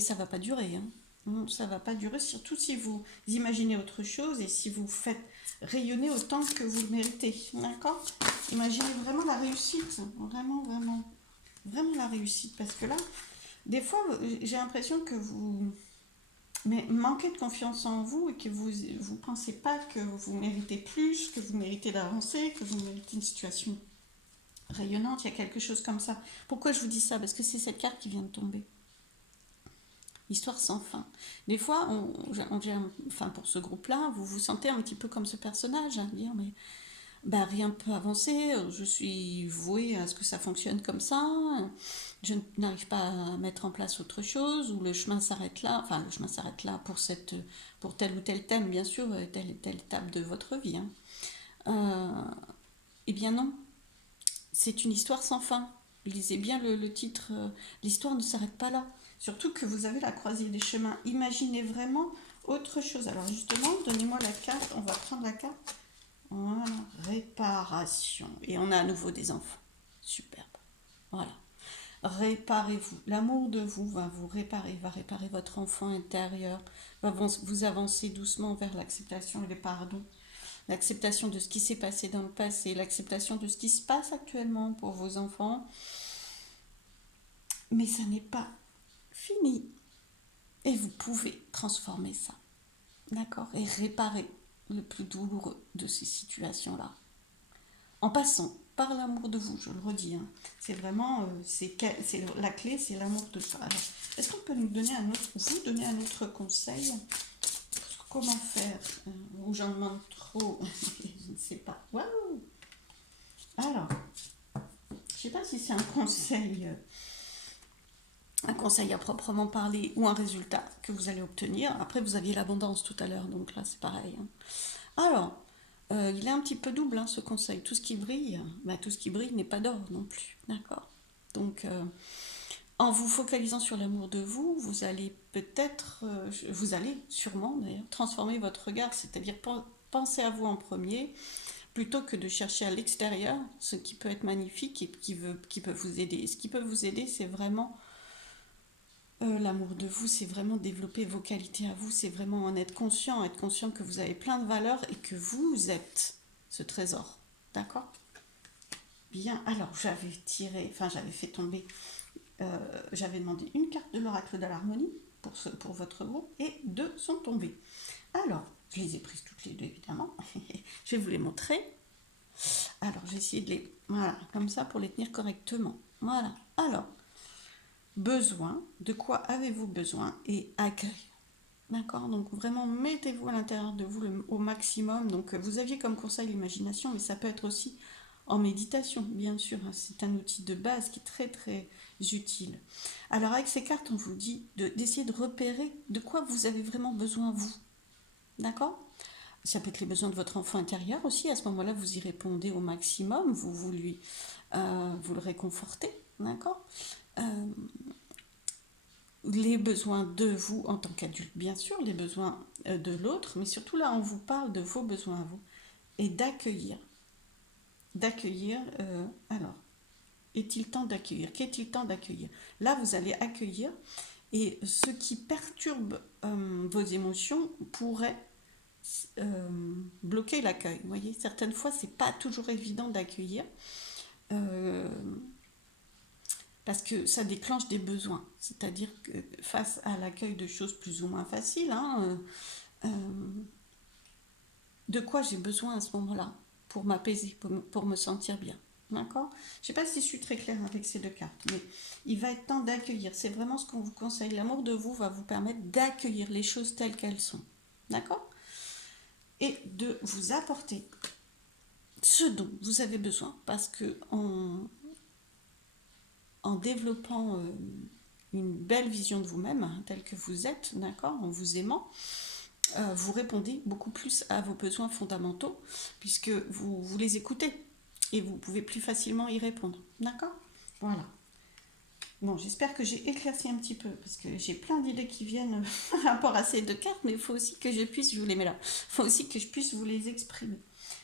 ça ne va pas durer. Hein. Ça ne va pas durer, surtout si vous imaginez autre chose et si vous faites rayonner autant que vous le méritez. D'accord? Imaginez vraiment la réussite. Vraiment, vraiment, vraiment la réussite. Parce que là, des fois, j'ai l'impression que vous manquez de confiance en vous et que vous ne pensez pas que vous méritez plus, que vous méritez d'avancer, que vous méritez une situation rayonnante. Il y a quelque chose comme ça. Pourquoi je vous dis ça? Parce que c'est cette carte qui vient de tomber. Histoire sans fin. Des fois, enfin pour ce groupe-là, vous vous sentez un petit peu comme ce personnage, à dire mais bah, rien ne peut avancer, je suis vouée à ce que ça fonctionne comme ça, je n'arrive pas à mettre en place autre chose, ou le chemin s'arrête là, enfin le chemin s'arrête là pour tel ou tel thème, bien sûr, telle étape de votre vie. Hein. Eh bien non, c'est une histoire sans fin. Lisez bien le titre, l'histoire ne s'arrête pas là. Surtout que vous avez la croisée des chemins. Imaginez vraiment autre chose. Alors justement, donnez-moi la carte, on va prendre la carte. Voilà, réparation. Et on a à nouveau des enfants. Superbe. Voilà. Réparez-vous. L'amour de vous va vous réparer, va réparer votre enfant intérieur, va vous avancer doucement vers l'acceptation et le pardon. L'acceptation de ce qui s'est passé dans le passé, l'acceptation de ce qui se passe actuellement pour vos enfants. Mais ça n'est pas fini. Et vous pouvez transformer ça. D'accord? Et réparer le plus douloureux de ces situations-là. En passant par l'amour de vous, je le redis. Hein. C'est vraiment, la clé, c'est l'amour de soi. Alors, est-ce qu'on peut vous donner un autre conseil? Comment faire? Ou j'en demande trop? Je ne sais pas. Waouh! Alors, je ne sais pas si c'est un conseil à proprement parler ou un résultat que vous allez obtenir. Après, vous aviez l'abondance tout à l'heure, donc là, c'est pareil. Hein. Alors, il est un petit peu double, hein, ce conseil. Tout ce qui brille n'est pas d'or non plus. D'accord? Donc, en vous focalisant sur l'amour de vous, vous allez vous allez sûrement d'ailleurs transformer votre regard, c'est-à-dire penser à vous en premier, plutôt que de chercher à l'extérieur, ce qui peut être magnifique et qui peut vous aider. Ce qui peut vous aider, c'est vraiment l'amour de vous, c'est vraiment développer vos qualités à vous, c'est vraiment en être conscient que vous avez plein de valeurs et que vous êtes ce trésor. D'accord? Bien, alors j'avais tiré, enfin j'avais fait tomber, j'avais demandé une carte de l'oracle de l'harmonie pour votre groupe et deux sont tombées. Alors, je les ai prises toutes les deux évidemment, je vais vous les montrer. Alors j'ai essayé de les, voilà, comme ça pour les tenir correctement. Voilà, alors, besoin, de quoi avez-vous besoin et accueil. D'accord? Donc vraiment, mettez-vous à l'intérieur de vous au maximum. Donc vous aviez comme conseil l'imagination, mais ça peut être aussi en méditation, bien sûr. C'est un outil de base qui est très très utile. Alors avec ces cartes, on vous dit d'essayer de repérer de quoi vous avez vraiment besoin vous. D'accord? Ça peut être les besoins de votre enfant intérieur aussi. À ce moment-là, vous y répondez au maximum. Vous le réconfortez. D'accord? Les besoins de vous en tant qu'adulte, bien sûr, les besoins de l'autre, mais surtout là, on vous parle de vos besoins à vous et d'accueillir. D'accueillir, alors, est-il temps d'accueillir? Qu'est-il temps d'accueillir? Là, vous allez accueillir et ce qui perturbe vos émotions pourrait bloquer l'accueil. Vous voyez, certaines fois, c'est pas toujours évident d'accueillir. Euh, parce que ça déclenche des besoins. C'est-à-dire que face à l'accueil de choses plus ou moins faciles, de quoi j'ai besoin à ce moment-là pour m'apaiser, pour me sentir bien. D'accord? Je ne sais pas si je suis très claire avec ces deux cartes, mais il va être temps d'accueillir. C'est vraiment ce qu'on vous conseille. L'amour de vous va vous permettre d'accueillir les choses telles qu'elles sont. D'accord? Et de vous apporter ce dont vous avez besoin. Parce que en développant une belle vision de vous-même, telle que vous êtes, d'accord, en vous aimant, vous répondez beaucoup plus à vos besoins fondamentaux, puisque vous les écoutez et vous pouvez plus facilement y répondre. D'accord? Voilà. Bon, j'espère que j'ai éclairci un petit peu, parce que j'ai plein d'idées qui viennent par rapport à ces deux cartes, mais il faut aussi que je puisse, je vous les mets là, il faut aussi que je puisse vous les exprimer.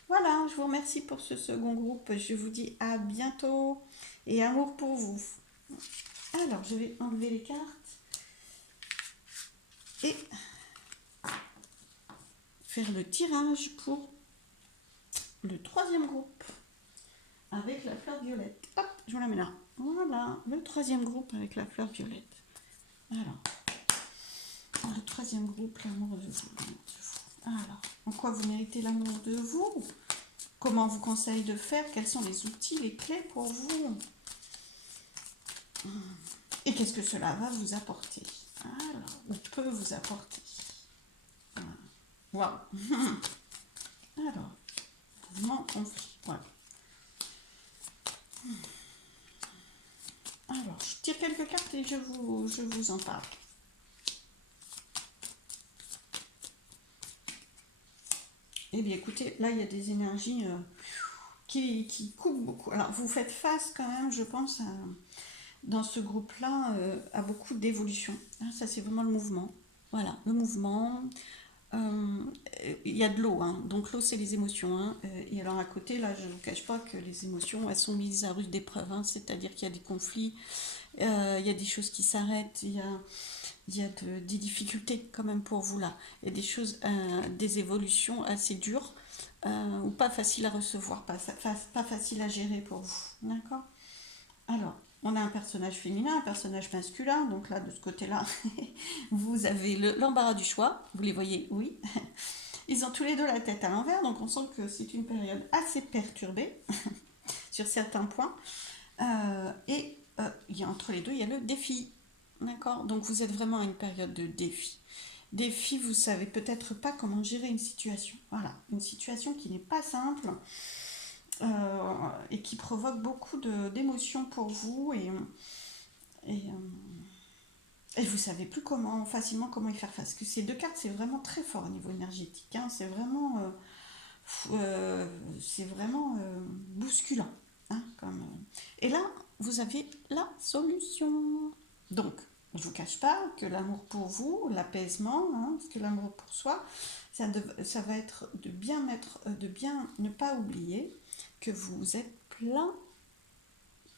Voilà, je vous remercie pour ce second groupe. Je vous dis à bientôt et amour pour vous. Alors, je vais enlever les cartes et faire le tirage pour le troisième groupe avec la fleur violette. Hop, je vous la mets là. Voilà, le troisième groupe avec la fleur violette. Alors, le troisième groupe, l'amour de vous. Alors, en quoi vous méritez l'amour de vous? Comment on vous conseille de faire? Quels sont les outils, les clés pour vous? Et qu'est-ce que cela va vous apporter? Alors, ou peut vous apporter? Waouh! Alors, mouvement, conflit. Voilà. Alors, je tire quelques cartes et je vous en parle. Eh bien, écoutez, là, il y a des énergies qui coupent beaucoup. Alors, vous faites face quand même, je pense, dans ce groupe-là, à beaucoup d'évolution. Ça, c'est vraiment le mouvement. Voilà, le mouvement. Il y a de l'eau, hein. Donc l'eau, c'est les émotions. Hein. Et alors, à côté, là, je ne vous cache pas que les émotions, elles sont mises à rude épreuve. Hein. C'est-à-dire qu'il y a des conflits, il y a des choses qui s'arrêtent, il y a des difficultés quand même pour vous là. Il y a des choses, des évolutions assez dures ou pas faciles à recevoir, pas faciles à gérer pour vous. D'accord? Alors, on a un personnage féminin, un personnage masculin. Donc là, de ce côté-là, vous avez l'embarras du choix. Vous les voyez? Oui. Ils ont tous les deux la tête à l'envers, donc on sent que c'est une période assez perturbée sur certains points. Et entre les deux, il y a le défi. D'accord? Donc vous êtes vraiment à une période de défi. Défi, vous savez peut-être pas comment gérer une situation. Voilà, une situation qui n'est pas simple et qui provoque beaucoup d'émotions pour vous et vous savez plus facilement comment y faire face. Parce que ces deux cartes, c'est vraiment très fort au niveau énergétique. Hein. C'est vraiment bousculant. Hein, et là, vous avez la solution. Donc, je vous cache pas que l'amour pour vous, l'apaisement, hein, parce que l'amour pour soi, ça va être de bien ne pas oublier que vous êtes plein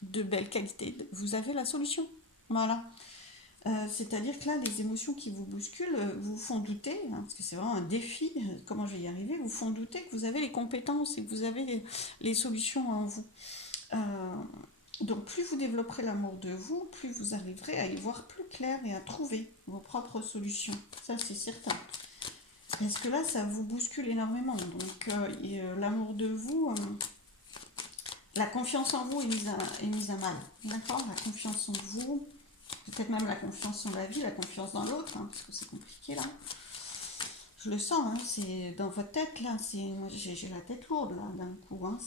de belles qualités. Vous avez la solution. Voilà. C'est-à-dire que là, les émotions qui vous bousculent vous font douter, hein, parce que c'est vraiment un défi, comment je vais y arriver, vous font douter que vous avez les compétences et que vous avez les solutions en vous. Euh, donc plus vous développerez l'amour de vous, plus vous arriverez à y voir plus clair et à trouver vos propres solutions. Ça, c'est certain. Parce que là, ça vous bouscule énormément. Donc l'amour de vous, la confiance en vous est mise à mal. D'accord. La confiance en vous, peut-être même la confiance en la vie, la confiance dans l'autre, hein, parce que c'est compliqué là. Je le sens, hein, c'est dans votre tête là, moi j'ai la tête lourde là d'un coup, hein,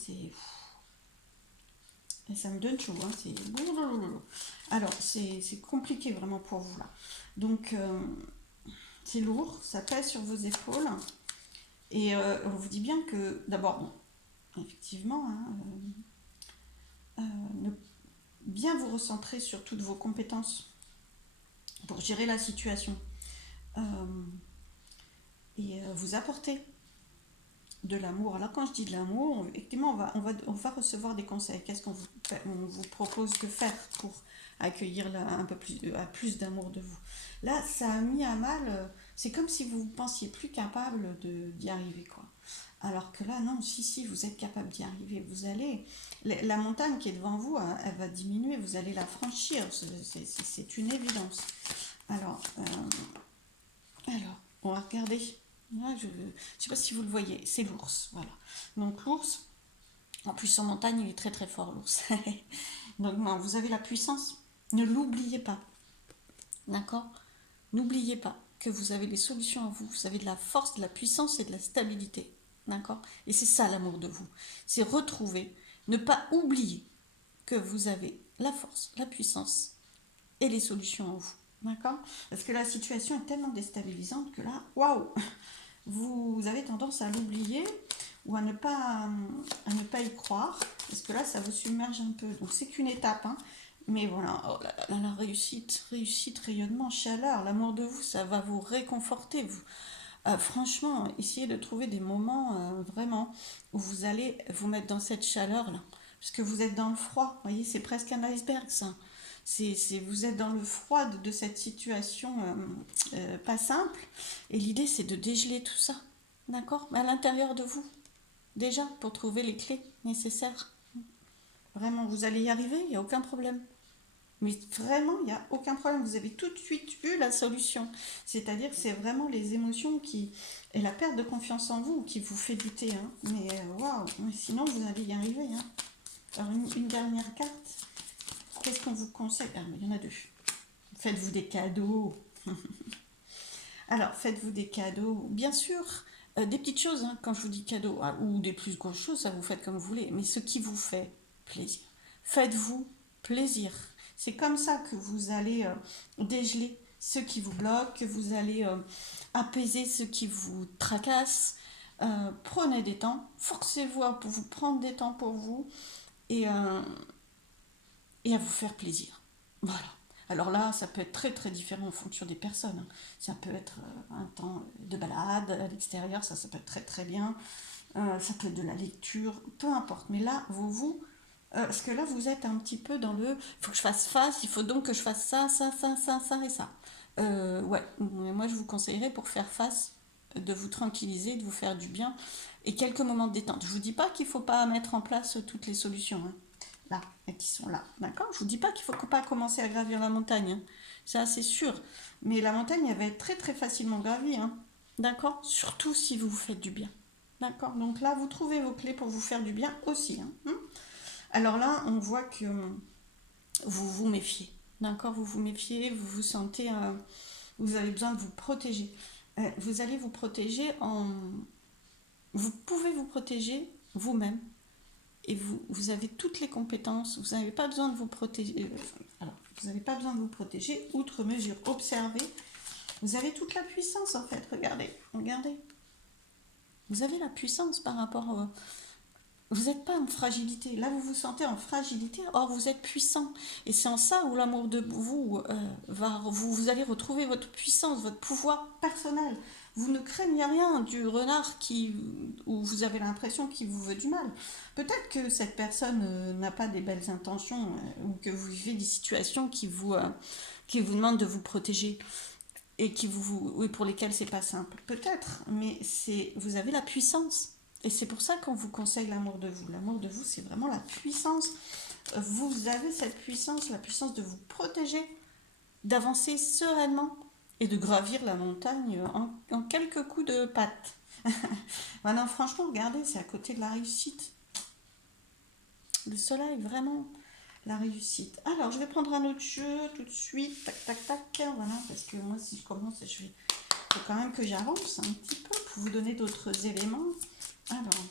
et ça me donne chaud, hein, alors c'est compliqué vraiment pour vous là. Donc c'est lourd, ça pèse sur vos épaules, et on vous dit bien que d'abord, bon, effectivement, hein, ne bien vous recentrer sur toutes vos compétences pour gérer la situation. Euh, et vous apporter de l'amour. Alors quand je dis de l'amour, effectivement, on va recevoir des conseils. Qu'est-ce qu'on vous propose de faire pour accueillir un peu plus d'amour de vous. Là, ça a mis à mal, c'est comme si vous pensiez plus capable d'y arriver, quoi. Alors que là, non, si, vous êtes capable d'y arriver. Vous allez, la montagne qui est devant vous, elle va diminuer, vous allez la franchir, c'est une évidence. Alors, on va regarder. Là, je ne sais pas si vous le voyez, c'est l'ours. Voilà. Donc l'ours, en plus en montagne, il est très très fort l'ours. Donc non, vous avez la puissance. Ne l'oubliez pas. D'accord. N'oubliez pas que vous avez des solutions à vous. Vous avez de la force, de la puissance et de la stabilité. D'accord. Et c'est ça l'amour de vous. C'est retrouver, ne pas oublier que vous avez la force, la puissance et les solutions en vous. D'accord. Parce que la situation est tellement déstabilisante que là, waouh, vous avez tendance à l'oublier ou à ne pas y croire, parce que là, ça vous submerge un peu. Donc, c'est qu'une étape, hein. Mais voilà, oh là là, la réussite, rayonnement, chaleur, l'amour de vous, ça va vous réconforter. Franchement, essayez de trouver des moments vraiment où vous allez vous mettre dans cette chaleur-là. Parce que vous êtes dans le froid, vous voyez, c'est presque un iceberg, ça. Vous êtes dans le froid de cette situation pas simple. Et l'idée, c'est de dégeler tout ça. D'accord. Mais à l'intérieur de vous, déjà, pour trouver les clés nécessaires. Vraiment, vous allez y arriver, il n'y a aucun problème. Mais vraiment, il n'y a aucun problème. Vous avez tout de suite vu la solution. C'est-à-dire que c'est vraiment les émotions et la perte de confiance en vous qui vous fait douter, hein. Mais waouh, mais sinon, vous allez y arriver, hein. Alors, une dernière carte. Qu'est-ce qu'on vous conseille? Ah, mais il y en a deux. Faites-vous des cadeaux. Alors, faites-vous des cadeaux. Bien sûr, des petites choses, hein, quand je vous dis cadeaux, ou des plus grosses choses, ça vous faites comme vous voulez. Mais ce qui vous fait plaisir. Faites-vous plaisir. C'est comme ça que vous allez dégeler ce qui vous bloque, que vous allez apaiser ce qui vous tracasse. Prenez des temps, forcez-vous à vous prendre des temps pour vous et, euh, et à vous faire plaisir. Voilà. Alors là, ça peut être très très différent en fonction des personnes, hein. Ça peut être un temps de balade à l'extérieur, ça peut être très très bien. Ça peut être de la lecture, peu importe. Mais là, parce que là, vous êtes un petit peu dans il faut que je fasse face, il faut donc que je fasse ça, ça, ça, ça, ça et ça. Ouais, moi je vous conseillerais pour faire face, de vous tranquilliser, de vous faire du bien et quelques moments de détente. Je vous dis pas qu'il faut pas mettre en place toutes les solutions, hein. Là, et qui sont là, d'accord. Je vous dis pas qu'il faut pas commencer à gravir la montagne, hein. Ça c'est sûr. Mais la montagne, elle va être très très facilement gravie, hein. D'accord. Surtout si vous vous faites du bien. D'accord. Donc là, vous trouvez vos clés pour vous faire du bien aussi, hein. Alors là, on voit que vous vous méfiez. D'accord. Vous vous méfiez, vous vous sentez, vous avez besoin de vous protéger. Vous allez vous protéger vous pouvez vous protéger vous-même et vous avez toutes les compétences. Vous n'avez pas besoin de vous protéger. Alors, vous n'avez pas besoin de vous protéger outre mesure. Observez. Vous avez toute la puissance en fait. Regardez. Vous avez la puissance par rapport Vous n'êtes pas en fragilité. Là, vous vous sentez en fragilité, or vous êtes puissant. Et c'est en ça où l'amour de vous vous allez retrouver votre puissance, votre pouvoir personnel. Vous ne craignez rien du renard où vous avez l'impression qu'il vous veut du mal. Peut-être que cette personne n'a pas des belles intentions ou que vous vivez des situations qui vous demandent de vous protéger et oui, pour lesquelles c'est pas simple. Peut-être, mais vous avez la puissance. Et c'est pour ça qu'on vous conseille l'amour de vous. L'amour de vous, c'est vraiment la puissance. Vous avez cette puissance, la puissance de vous protéger, d'avancer sereinement et de gravir la montagne en quelques coups de patte. Voilà, franchement, regardez, c'est à côté de la réussite. Le soleil, vraiment, la réussite. Alors, je vais prendre un autre jeu tout de suite. Tac, tac, tac. Voilà, parce que moi, si je commence, faut quand même que j'avance un petit peu pour vous donner d'autres éléments. Alors,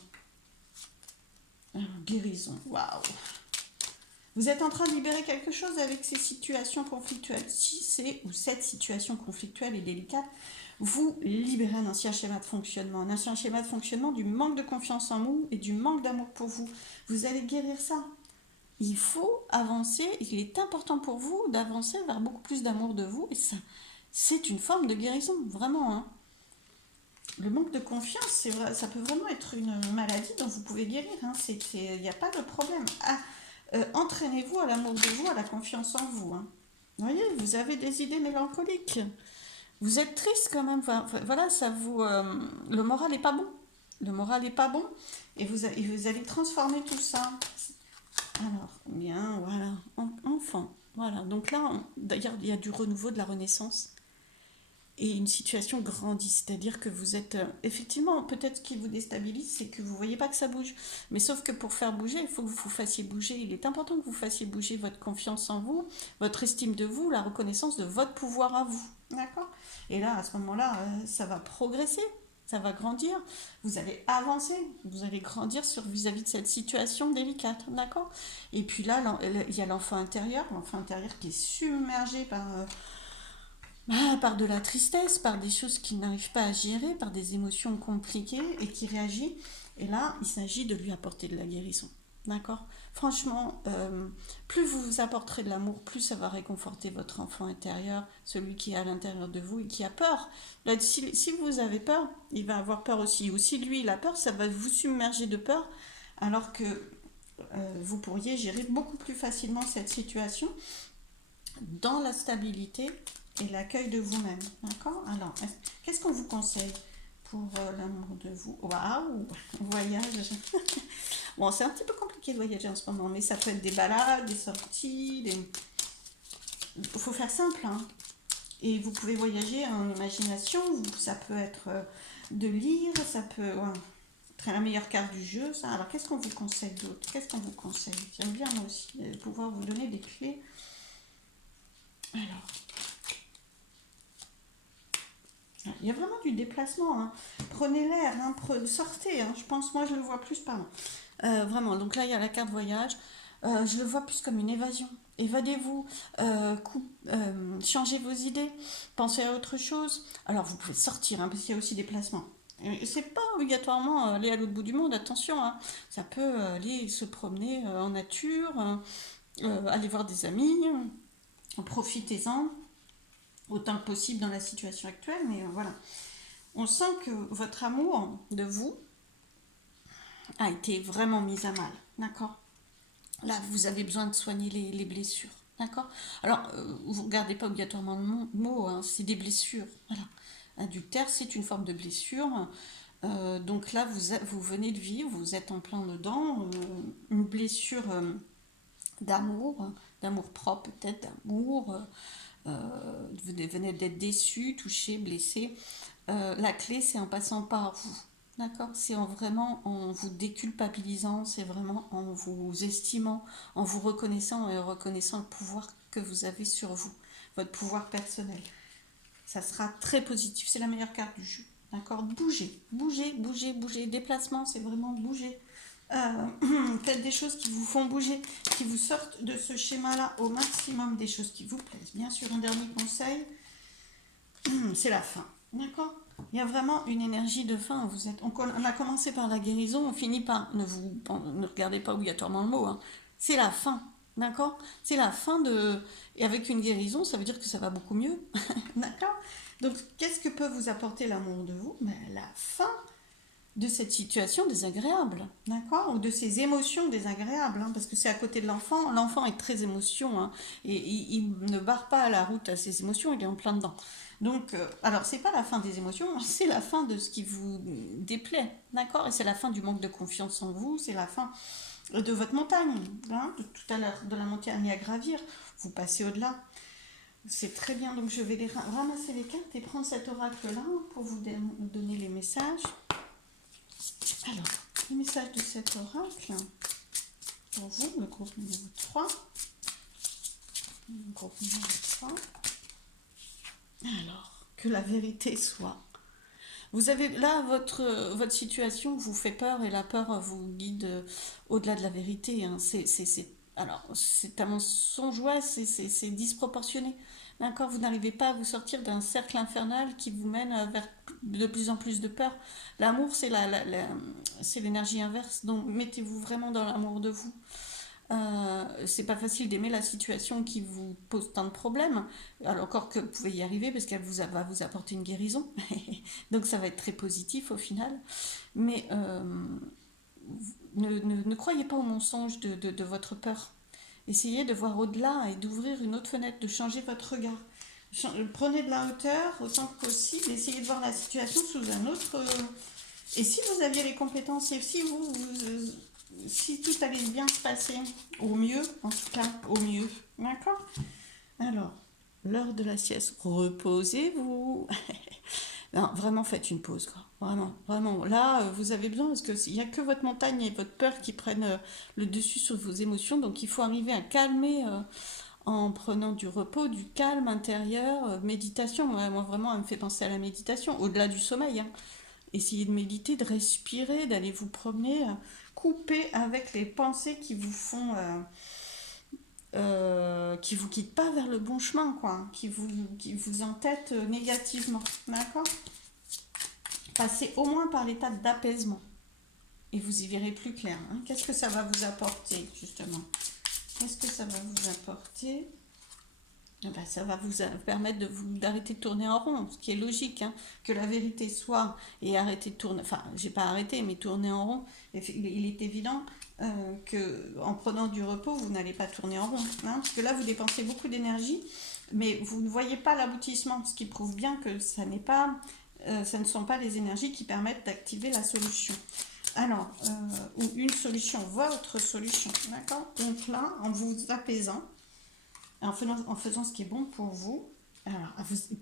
guérison. Waouh! Vous êtes en train de libérer quelque chose avec ces situations conflictuelles. Si cette situation conflictuelle est délicate, vous libérez un ancien schéma de fonctionnement. Un ancien schéma de fonctionnement du manque de confiance en vous et du manque d'amour pour vous. Vous allez guérir ça. Il faut avancer, il est important pour vous d'avancer vers beaucoup plus d'amour de vous. Et ça, c'est une forme de guérison, vraiment. Hein. Le manque de confiance, c'est vrai, ça peut vraiment être une maladie dont vous pouvez guérir. Hein. Il n'y a pas de problème. Entraînez-vous à l'amour de vous, à la confiance en vous. Hein. Vous voyez, vous avez des idées mélancoliques. Vous êtes triste quand même. Voilà, le moral n'est pas bon. Le moral n'est pas bon. Et vous allez transformer tout ça. Alors, bien, voilà. Enfant. Voilà. Donc là, d'ailleurs, il y a du renouveau, de la renaissance. Et une situation grandit, c'est-à-dire que vous êtes effectivement, peut-être ce qui vous déstabilise, c'est que vous ne voyez pas que ça bouge. Mais sauf que pour faire bouger, il faut que vous fassiez bouger. Il est important que vous fassiez bouger votre confiance en vous, votre estime de vous, la reconnaissance de votre pouvoir à vous. D'accord? Et là, à ce moment-là, ça va progresser, ça va grandir. Vous allez avancer, vous allez grandir vis-à-vis de cette situation délicate. D'accord? Et puis là, il y a l'enfant intérieur qui est submergé par de la tristesse, par des choses qu'il n'arrive pas à gérer, par des émotions compliquées et qui réagit. Et là, il s'agit de lui apporter de la guérison. D'accord? Franchement, plus vous vous apporterez de l'amour, plus ça va réconforter votre enfant intérieur, celui qui est à l'intérieur de vous et qui a peur. Là, si vous avez peur, il va avoir peur aussi. Ou si lui, il a peur, ça va vous submerger de peur, alors que vous pourriez gérer beaucoup plus facilement cette situation dans la stabilité et l'accueil de vous-même. D'accord? Alors, qu'est-ce qu'on vous conseille pour l'amour de vous? Waouh! Voyage. Bon, c'est un petit peu compliqué de voyager en ce moment, mais ça peut être des balades, des sorties, Il faut faire simple, hein. Et vous pouvez voyager en imagination, ça peut être de lire, ça peut être la meilleure carte du jeu, ça. Alors, qu'est-ce qu'on vous conseille d'autre? Qu'est-ce qu'on vous conseille? J'aime bien, moi aussi, pouvoir vous donner des clés. Alors, il y a vraiment du déplacement. Hein. Prenez l'air, hein, sortez. Hein. Je pense, moi, je le vois plus, pardon. Vraiment, donc là, il y a la carte voyage. Je le vois plus comme une évasion. Évadez-vous, changez vos idées, pensez à autre chose. Alors, vous pouvez sortir, hein, parce qu'il y a aussi des placements. C'est pas obligatoirement aller à l'autre bout du monde, attention. Hein. Ça peut aller se promener en nature, aller voir des amis, profitez-en autant que possible dans la situation actuelle, mais voilà. On sent que votre amour de vous a été vraiment mis à mal, d'accord? Là, vous avez besoin de soigner les blessures, d'accord? Alors, vous ne regardez pas obligatoirement le mot, hein, c'est des blessures, voilà. Adultère, c'est une forme de blessure. Donc là, vous venez de vivre, vous êtes en plein dedans, une blessure d'amour propre peut-être, d'amour. Vous venez d'être déçu, touché, blessé. La clé, c'est en passant par vous. D'accord? C'est vraiment en vous déculpabilisant, c'est vraiment en vous estimant, en vous reconnaissant et en reconnaissant le pouvoir que vous avez sur vous, votre pouvoir personnel. Ça sera très positif, c'est la meilleure carte du jeu. D'accord? Bougez, bougez, bougez, bougez. Déplacement, c'est vraiment bouger. Faites des choses qui vous font bouger, qui vous sortent de ce schéma-là au maximum, des choses qui vous plaisent. Bien sûr, un dernier conseil, c'est la fin. D'accord? Il y a vraiment une énergie de fin. On a commencé par la guérison, on finit par, ne regardez pas obligatoirement le mot, hein. C'est la fin, d'accord? C'est la fin de... Et avec une guérison, ça veut dire que ça va beaucoup mieux, d'accord? Donc, qu'est-ce que peut vous apporter l'amour de vous? Ben, la fin de cette situation désagréable, d'accord? Ou de ces émotions désagréables, hein, parce que c'est à côté de l'enfant. L'enfant est très émotion, hein, et il ne barre pas la route à ses émotions, il est en plein dedans. Donc, alors, c'est pas la fin des émotions, c'est la fin de ce qui vous déplaît, d'accord? Et c'est la fin du manque de confiance en vous, c'est la fin de votre montagne, hein, de tout à l'heure, de la montagne à gravir. Vous passez au-delà. C'est très bien, donc je vais ramasser les cartes et prendre cet oracle-là pour vous donner les messages. Alors, le message de cet oracle, pour vous, le groupe numéro 3. Le groupe numéro 3. Alors, que la vérité soit. Vous avez là, votre situation vous fait peur et la peur vous guide au-delà de la vérité, hein. Alors, c'est un mensonge, ouais, c'est disproportionné. D'accord? Vous n'arrivez pas à vous sortir d'un cercle infernal qui vous mène vers de plus en plus de peur. L'amour, c'est l'énergie inverse. Donc, mettez-vous vraiment dans l'amour de vous. C'est pas facile d'aimer la situation qui vous pose tant de problèmes, alors encore que vous pouvez y arriver parce qu'elle va vous apporter une guérison. Donc ça va être très positif au final. Mais ne croyez pas au mensonge de votre peur. Essayez de voir au-delà et d'ouvrir une autre fenêtre, de changer votre regard. Prenez de la hauteur autant que possible, essayez de voir la situation sous un autre... Et si vous aviez les compétences, et si tout allait bien se passer, au mieux, en tout cas, au mieux, d'accord? Alors, l'heure de la sieste, reposez-vous. Non, vraiment, faites une pause, quoi. Vraiment, vraiment. Là, vous avez besoin, parce qu'il n'y a que votre montagne et votre peur qui prennent le dessus sur vos émotions, donc il faut arriver à calmer en prenant du repos, du calme intérieur, méditation. Ouais, moi, vraiment, elle me fait penser à la méditation, au-delà du sommeil, hein. Essayez de méditer, de respirer, d'aller vous promener, couper avec les pensées qui vous font, qui vous quittent pas vers le bon chemin, quoi, qui vous entêtent négativement, d'accord? Passez au moins par l'étape d'apaisement et vous y verrez plus clair, hein. Qu'est-ce que ça va vous apporter, justement? Qu'est-ce que ça va vous apporter? Eh ben, ça va vous permettre d'arrêter de tourner en rond, ce qui est logique, hein, que la vérité soit, et arrêter de tourner, enfin, j'ai pas arrêté, mais tourner en rond, il est évident que en prenant du repos, vous n'allez pas tourner en rond, hein, parce que là, vous dépensez beaucoup d'énergie, mais vous ne voyez pas l'aboutissement, ce qui prouve bien que ça ne sont pas les énergies qui permettent d'activer la solution. Alors, ou une solution, votre solution, d'accord? Donc là, en vous apaisant, en faisant ce qui est bon pour vous. Alors,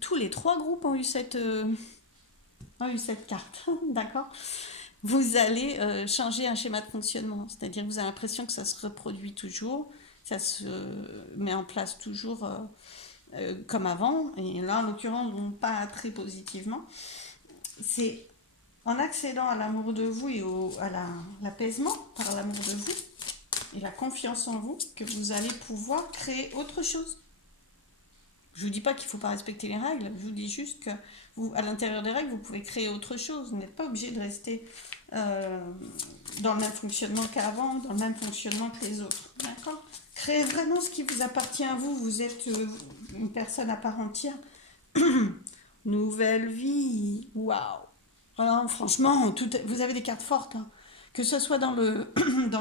tous les trois groupes ont eu cette carte, d'accord? Vous allez changer un schéma de fonctionnement, c'est-à-dire que vous avez l'impression que ça se reproduit toujours, ça se met en place toujours comme avant, et là, en l'occurrence, pas très positivement. C'est en accédant à l'amour de vous et à l'apaisement par l'amour de vous et la confiance en vous que vous allez pouvoir créer autre chose. Je ne vous dis pas qu'il ne faut pas respecter les règles, je vous dis juste que à l'intérieur des règles, vous pouvez créer autre chose. Vous n'êtes pas obligé de rester dans le même fonctionnement qu'avant, dans le même fonctionnement que les autres. D'accord? Créez vraiment ce qui vous appartient à vous. Vous êtes une personne à part entière. Nouvelle vie. Waouh! Alors, franchement, vous avez des cartes fortes, hein. Que ce soit dans le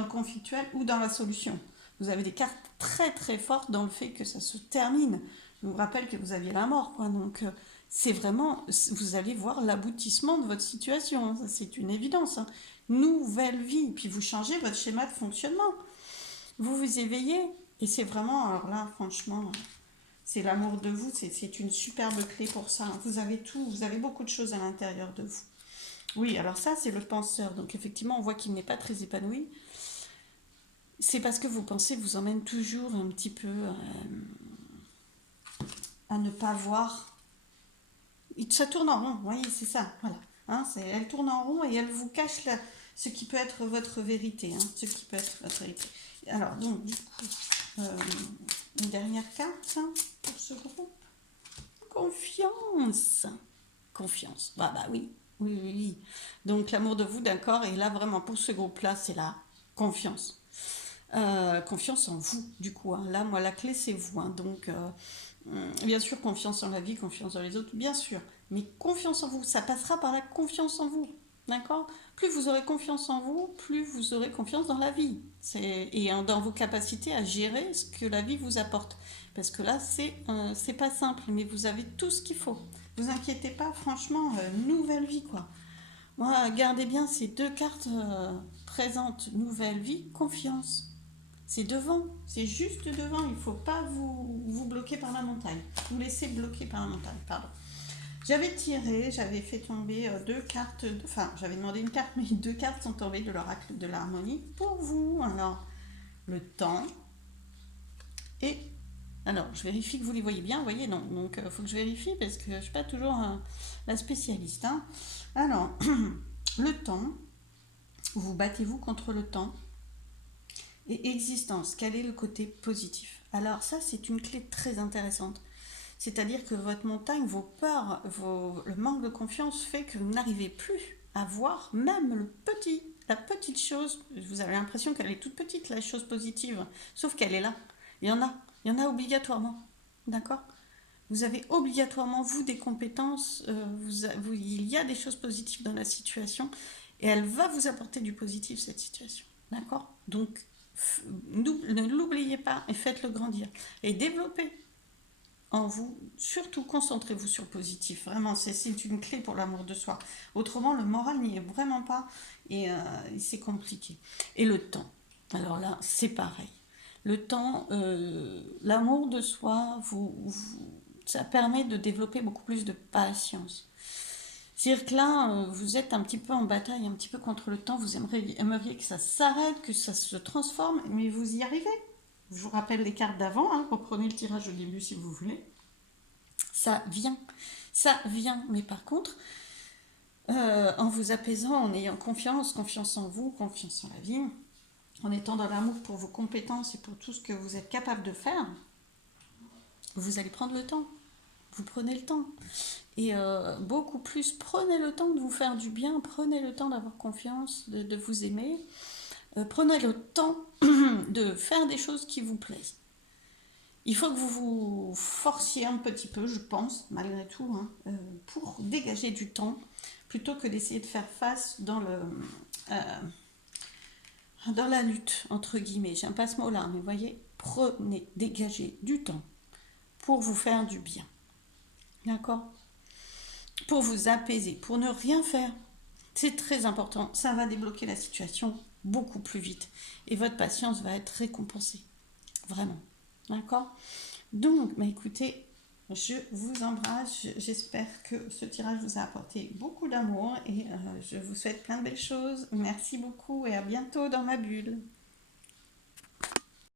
conflictuel ou dans la solution. Vous avez des cartes très très fortes dans le fait que ça se termine. Je vous rappelle que vous aviez la mort, quoi. Donc, c'est vraiment, vous allez voir l'aboutissement de votre situation, hein. Ça, c'est une évidence, hein. Nouvelle vie. Puis vous changez votre schéma de fonctionnement. Vous vous éveillez. Et c'est vraiment, alors là, franchement, c'est l'amour de vous. C'est une superbe clé pour ça. Vous avez tout. Vous avez beaucoup de choses à l'intérieur de vous. Oui, alors ça, c'est le penseur. Donc, effectivement, on voit qu'il n'est pas très épanoui. C'est parce que vos pensées vous emmènent toujours un petit peu à ne pas voir. Ça tourne en rond, oui, c'est ça, voilà. Hein, elle tourne en rond et elle vous cache ce qui peut être votre vérité. Hein, ce qui peut être votre vérité. Alors, donc, du coup, une dernière carte, hein, pour ce groupe. Confiance. confiance. Bah, oui, oui, oui, oui. Donc l'amour de vous, d'accord, et là vraiment pour ce groupe-là, c'est la confiance. Confiance en vous, du coup, hein. Là, moi, la clé, c'est vous, hein. Donc, bien sûr, confiance en la vie, confiance dans les autres, bien sûr. Mais confiance en vous, ça passera par la confiance en vous. D'accord. Plus vous aurez confiance en vous, plus vous aurez confiance dans la vie. Et dans vos capacités à gérer ce que la vie vous apporte. Parce que là, c'est pas simple, mais vous avez tout ce qu'il faut. Vous inquiétez pas, franchement, nouvelle vie, quoi. Moi, gardez bien ces deux cartes présentes, nouvelle vie, confiance. C'est devant, c'est juste devant. Il ne faut pas vous bloquer par la montagne. Vous laisser bloquer par la montagne, pardon. J'avais tiré, j'avais fait tomber deux cartes, enfin j'avais demandé une carte, mais deux cartes sont tombées de l'oracle de l'harmonie pour vous. Alors, le temps et... Alors, je vérifie que vous les voyez bien, vous voyez, non. Donc, il faut que je vérifie parce que je ne suis pas toujours la spécialiste, hein. Alors, le temps, vous battez-vous contre le temps. Et existence, quel est le côté positif? Alors ça, c'est une clé très intéressante. C'est-à-dire que votre montagne, vos peurs, le manque de confiance fait que vous n'arrivez plus à voir même la petite chose. Vous avez l'impression qu'elle est toute petite, la chose positive, sauf qu'elle est là. Il y en a obligatoirement. D'accord? Vous avez obligatoirement, vous, des compétences, il y a des choses positives dans la situation, et elle va vous apporter du positif, cette situation. D'accord? Donc, ne l'oubliez pas et faites-le grandir. Et développez en vous, surtout concentrez-vous sur le positif. Vraiment, c'est une clé pour l'amour de soi. Autrement, le moral n'y est vraiment pas et c'est compliqué. Et le temps. Alors là, c'est pareil. Le temps, l'amour de soi, ça permet de développer beaucoup plus de patience. C'est-à-dire que là, vous êtes un petit peu en bataille, un petit peu contre le temps, vous aimeriez que ça s'arrête, que ça se transforme, mais vous y arrivez. Je vous rappelle les cartes d'avant, hein, reprenez le tirage au début si vous voulez. Ça vient, mais par contre, en vous apaisant, en ayant confiance en vous, confiance en la vie, en étant dans l'amour pour vos compétences et pour tout ce que vous êtes capable de faire, vous allez prendre le temps. Vous prenez le temps. Et beaucoup plus, prenez le temps de vous faire du bien, prenez le temps d'avoir confiance, de vous aimer, prenez le temps de faire des choses qui vous plaisent. Il faut que vous vous forciez un petit peu, je pense, malgré tout, hein, pour dégager du temps, plutôt que d'essayer de faire face dans la lutte, entre guillemets. J'aime pas ce mot-là, mais vous voyez, dégagez du temps pour vous faire du bien. D'accord? Pour vous apaiser, pour ne rien faire. C'est très important. Ça va débloquer la situation beaucoup plus vite. Et votre patience va être récompensée. Vraiment. D'accord? Donc, écoutez, je vous embrasse. J'espère que ce tirage vous a apporté beaucoup d'amour et je vous souhaite plein de belles choses. Merci beaucoup et à bientôt dans ma bulle.